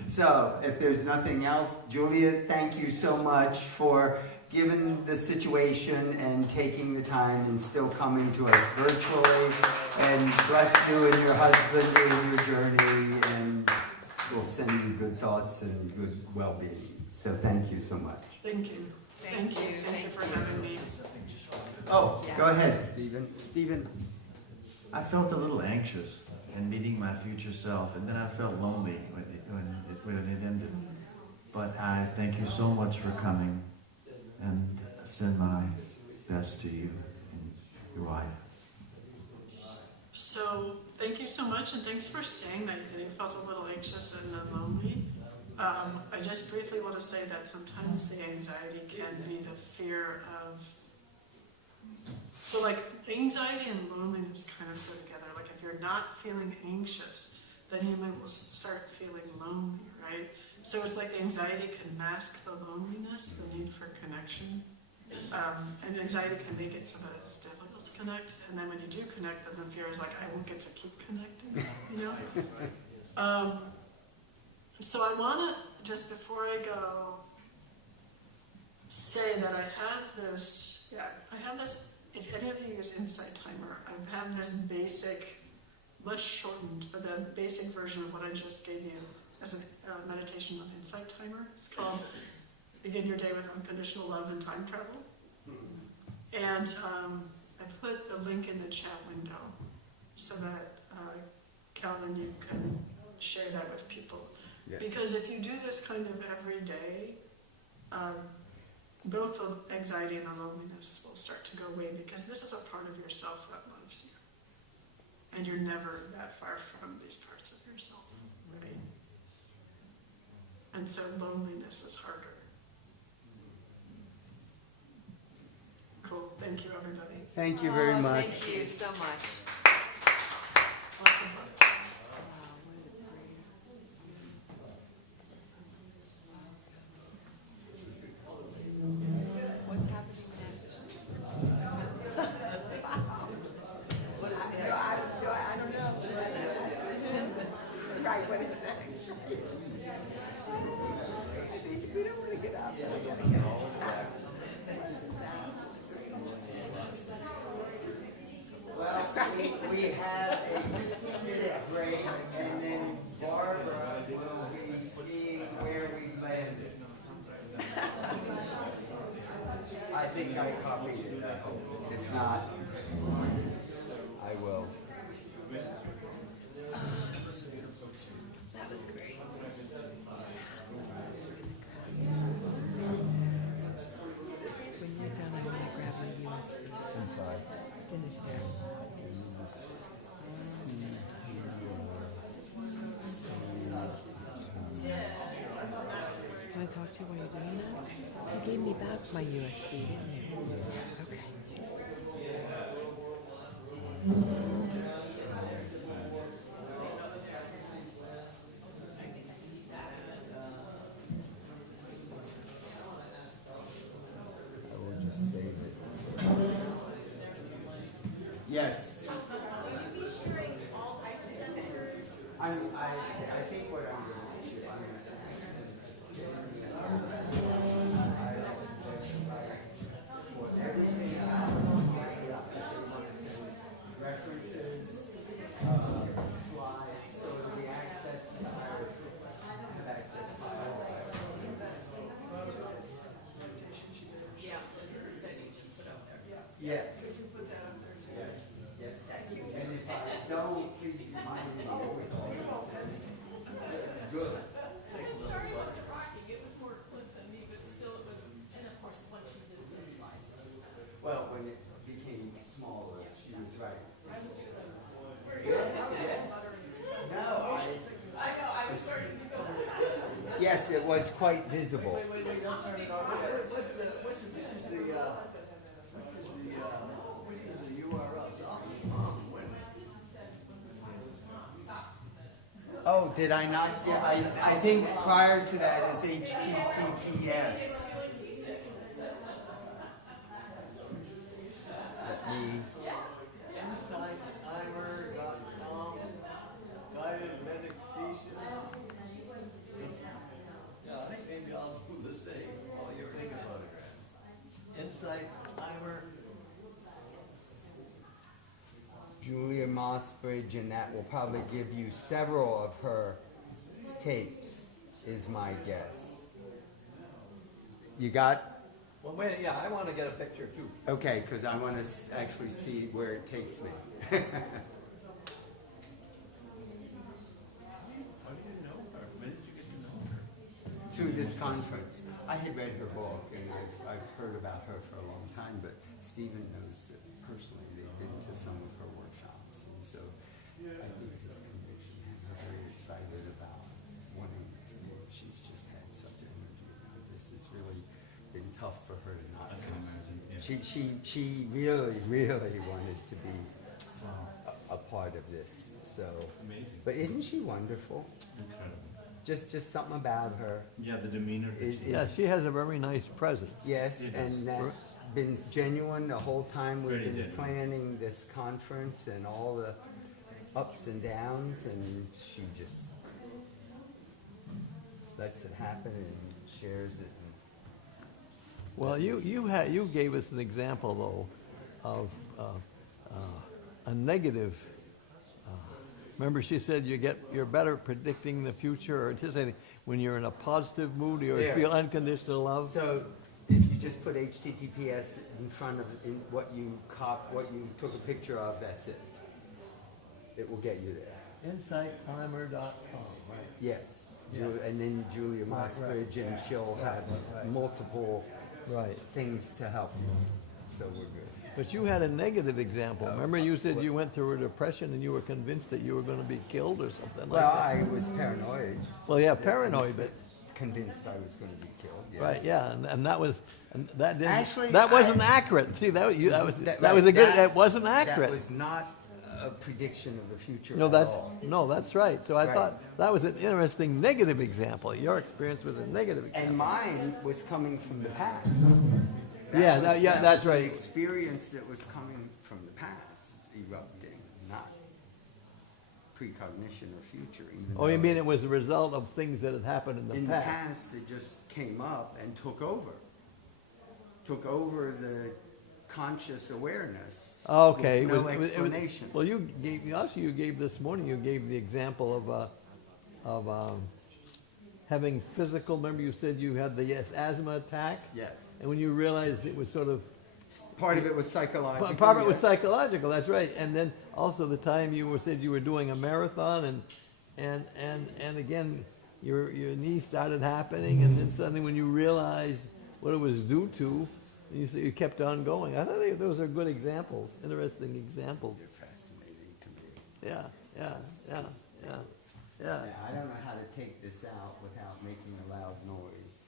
So, if there's nothing else, Julia, thank you so much for given the situation and taking the time and still coming to us virtually, and bless you and your husband in your journey, and we'll send you good thoughts and good well-being. So thank you so much. Thank you. Thank you. Thank you for having me. Oh, go ahead, Stephen. Stephen. I felt a little anxious in meeting my future self, and then I felt lonely when it ended. But I thank you so much for coming, and send my best to you and your wife. So thank you so much, and thanks for saying that you felt a little anxious and lonely. I just briefly want to say that sometimes the anxiety can be the fear of, so like anxiety and loneliness kind of go together. Like if you're not feeling anxious, then you might start feeling lonely, right? So it's like the anxiety can mask the loneliness, the need for connection. And anxiety can make it so that it's difficult to connect. And then when you do connect, then the fear is like, I won't get to keep connecting, you know? So I want to, just before I go, say that I have this, if any of you use Insight Timer, I have this basic, much shortened, but the basic version of what I just gave you as a meditation on Insight Timer. It's called Begin Your Day with Unconditional Love and Time Travel. And I put the link in the chat window so that, Calvin, you can share that with people. Yes. Because if you do this kind of every day, both the anxiety and the loneliness will start to go away, because this is a part of yourself that loves you. And you're never that far from these parts of yourself, right? And so loneliness is harder. Cool. Thank you, everybody. Thank you very much. Thank you so much. Awesome. What's happening next? I don't know. Right, what is next? I basically don't want to get up. I gotta get up. We have a 15-minute break, and then Barbara will be seeing where we've landed. I think I copied it, I hope. If not, I will. That was great. When you're done, I'm gonna grab my USB. I'm sorry. Finish there. Can I talk to you while you're doing that? You gave me back my USB, didn't you? Okay. I will just save it. Yes. Will you be sharing all types of sensors? I think what I'm going to do is I'm going to for everything references, slides, so that we access have access to Yeah, that you just put up there. Yes. Yes, yes. And if I don't, please remind me. Good. I'm sorry about the rocking, it was more Cliff than me, but still it was, and of course, once you did the slides. Well, when it became smaller, she was right. No, I know, I was starting to go. yes, it was quite visible. Wait, don't turn it off. Which is the URL? Oh, did I not? Yeah, I think prior to that is HTTPS. Let me. IRAS.com, guided meditation. Yeah, I think maybe I'll do the same while you're taking a photograph. Insight Timer. Julia Mossbridge, and that will probably give you several of her tapes, is my guess. You got? Well, wait, yeah, I want to get a picture too. Okay, because I want to actually see where it takes me. How do you know her? When did you get to know her? Through this conference. I had read her book, and I've heard about her for a long time, but Stephen knows that personally. They've been to some of her workshops, and so I think his conviction had her very excited about wanting to move. She's just had such energy about this. It's really been tough for her to not. I can imagine. Yeah. She really, really wanted to be a part of this. So Amazing. but isn't she wonderful? Incredible. Just something about her. Yeah, the demeanor. that It- she- Yeah, she has a very nice presence. Yes, It and is. that's been genuine the whole time we've Very been genuine. planning this conference and all the ups and downs, and she just lets it happen and shares it. Well, you gave us an example though of a negative. Remember, she said you're better predicting the future or anticipating when you're in a positive mood or you There. feel unconditional love. So if you just put HTTPS in front of what you took a picture of, that's it. It will get you there. InsightTimer.com, right? Yes. Yeah. And then Julia Right, Mossbridge, and she'll Right, have right. multiple Right. things to help you. So we're good. But you had a negative example. Remember, you said you went through a depression and you were convinced that you were going to be killed or something like Well, that. I was paranoid. Well, yeah, paranoid, but Convinced I was going to be killed. Yes. right, yeah, and that was and that didn't. Actually, that wasn't accurate. See, that was right, a good. That wasn't accurate. That was not a prediction of the future No, at all. that's right. So I Right. thought that was an interesting negative example. Your experience was a negative example. And mine was coming from the past. Yeah, was- that's was right. The experience that was coming from the past erupting, not precognition or future. Even Oh, you though mean it was a result of things that had happened in in the the past? past, it just came up and took over. Took over the conscious awareness. Okay. With no it was- explanation. Well, you gave this morning, you gave the example of having physical, remember you said you had the asthma attack? Yes. And when you realized it was sort of, Part of it was psychological. part of it was yes. psychological, that's right. And then also the time you said you were doing a marathon and again, your knee started happening and then suddenly when you realized what it was due to, you kept on going. I thought those are good examples, interesting examples. You're fascinating to me. Yeah. Yeah, I don't know how to take this out without making a loud noise.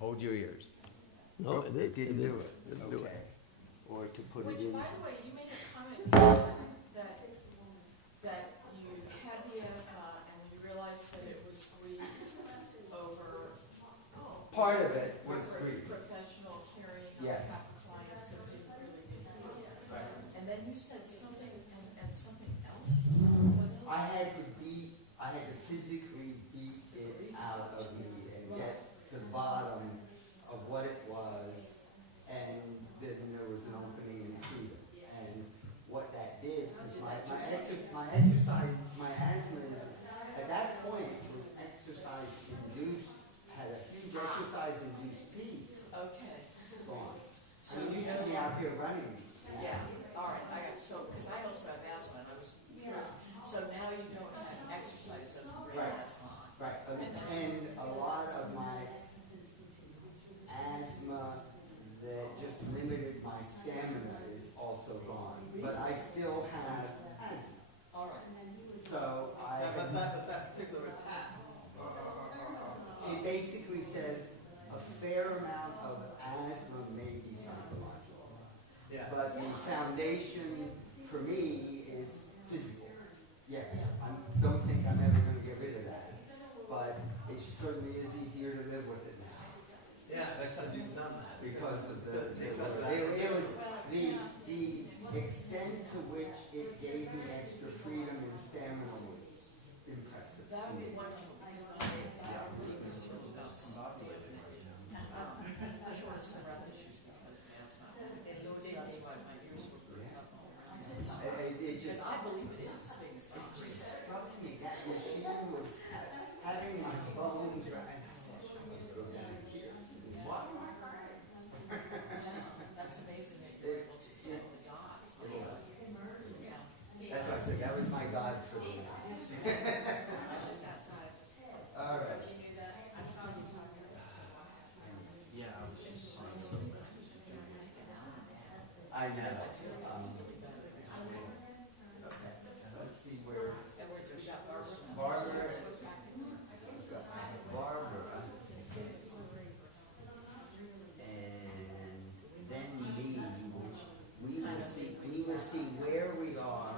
Hold your ears. No, It didn't do it. Didn't do it. Okay. Or to put Which, it in. by the way, you made a comment that you had the asthma and when you realized that it was grief over. Part of it was over grief. professional caring on Yes. behalf of clients that didn't really need it. Right. And then you said something and something else. I had to physically beat it out of me and get to the bottom of what it was, and then there was an opening in freedom. And what that did was my asthma is, at that point, was exercise induced, had a huge exercise induced piece Okay. gone. So you see me out here running. Yeah, all right, because I also have asthma and I was curious. So now you don't have exercise, doesn't bring Right. asthma on. Right, and a lot of my asthma that just limited my stamina is also gone. But I still have asthma. All right. So But that particular attack. it basically says a fair amount of asthma may be psychological. Yeah. But the foundation for me is physical. Yes, I don't think I'm ever going to get rid of that. But it certainly is easier to live with it now. Yeah, because you've done that. Because of the extent to which it gave me extra freedom and stamina was impressive. That would be wonderful because I have deep concerns about the shortness of breath issues because of asthma. So that's why my ears were burning up all around. It Because just I believe it is things like it struck me that machine was having my bones right. What? That's amazing that you're able to connect the dots. Yeah. That's why I said that was my God for the night. I just asked. All right. You knew that? I saw you talking about Yeah, I was just saying something. I know. Okay, let's see where and we're just got Barbara. Barbara, and then me, which we will see where we are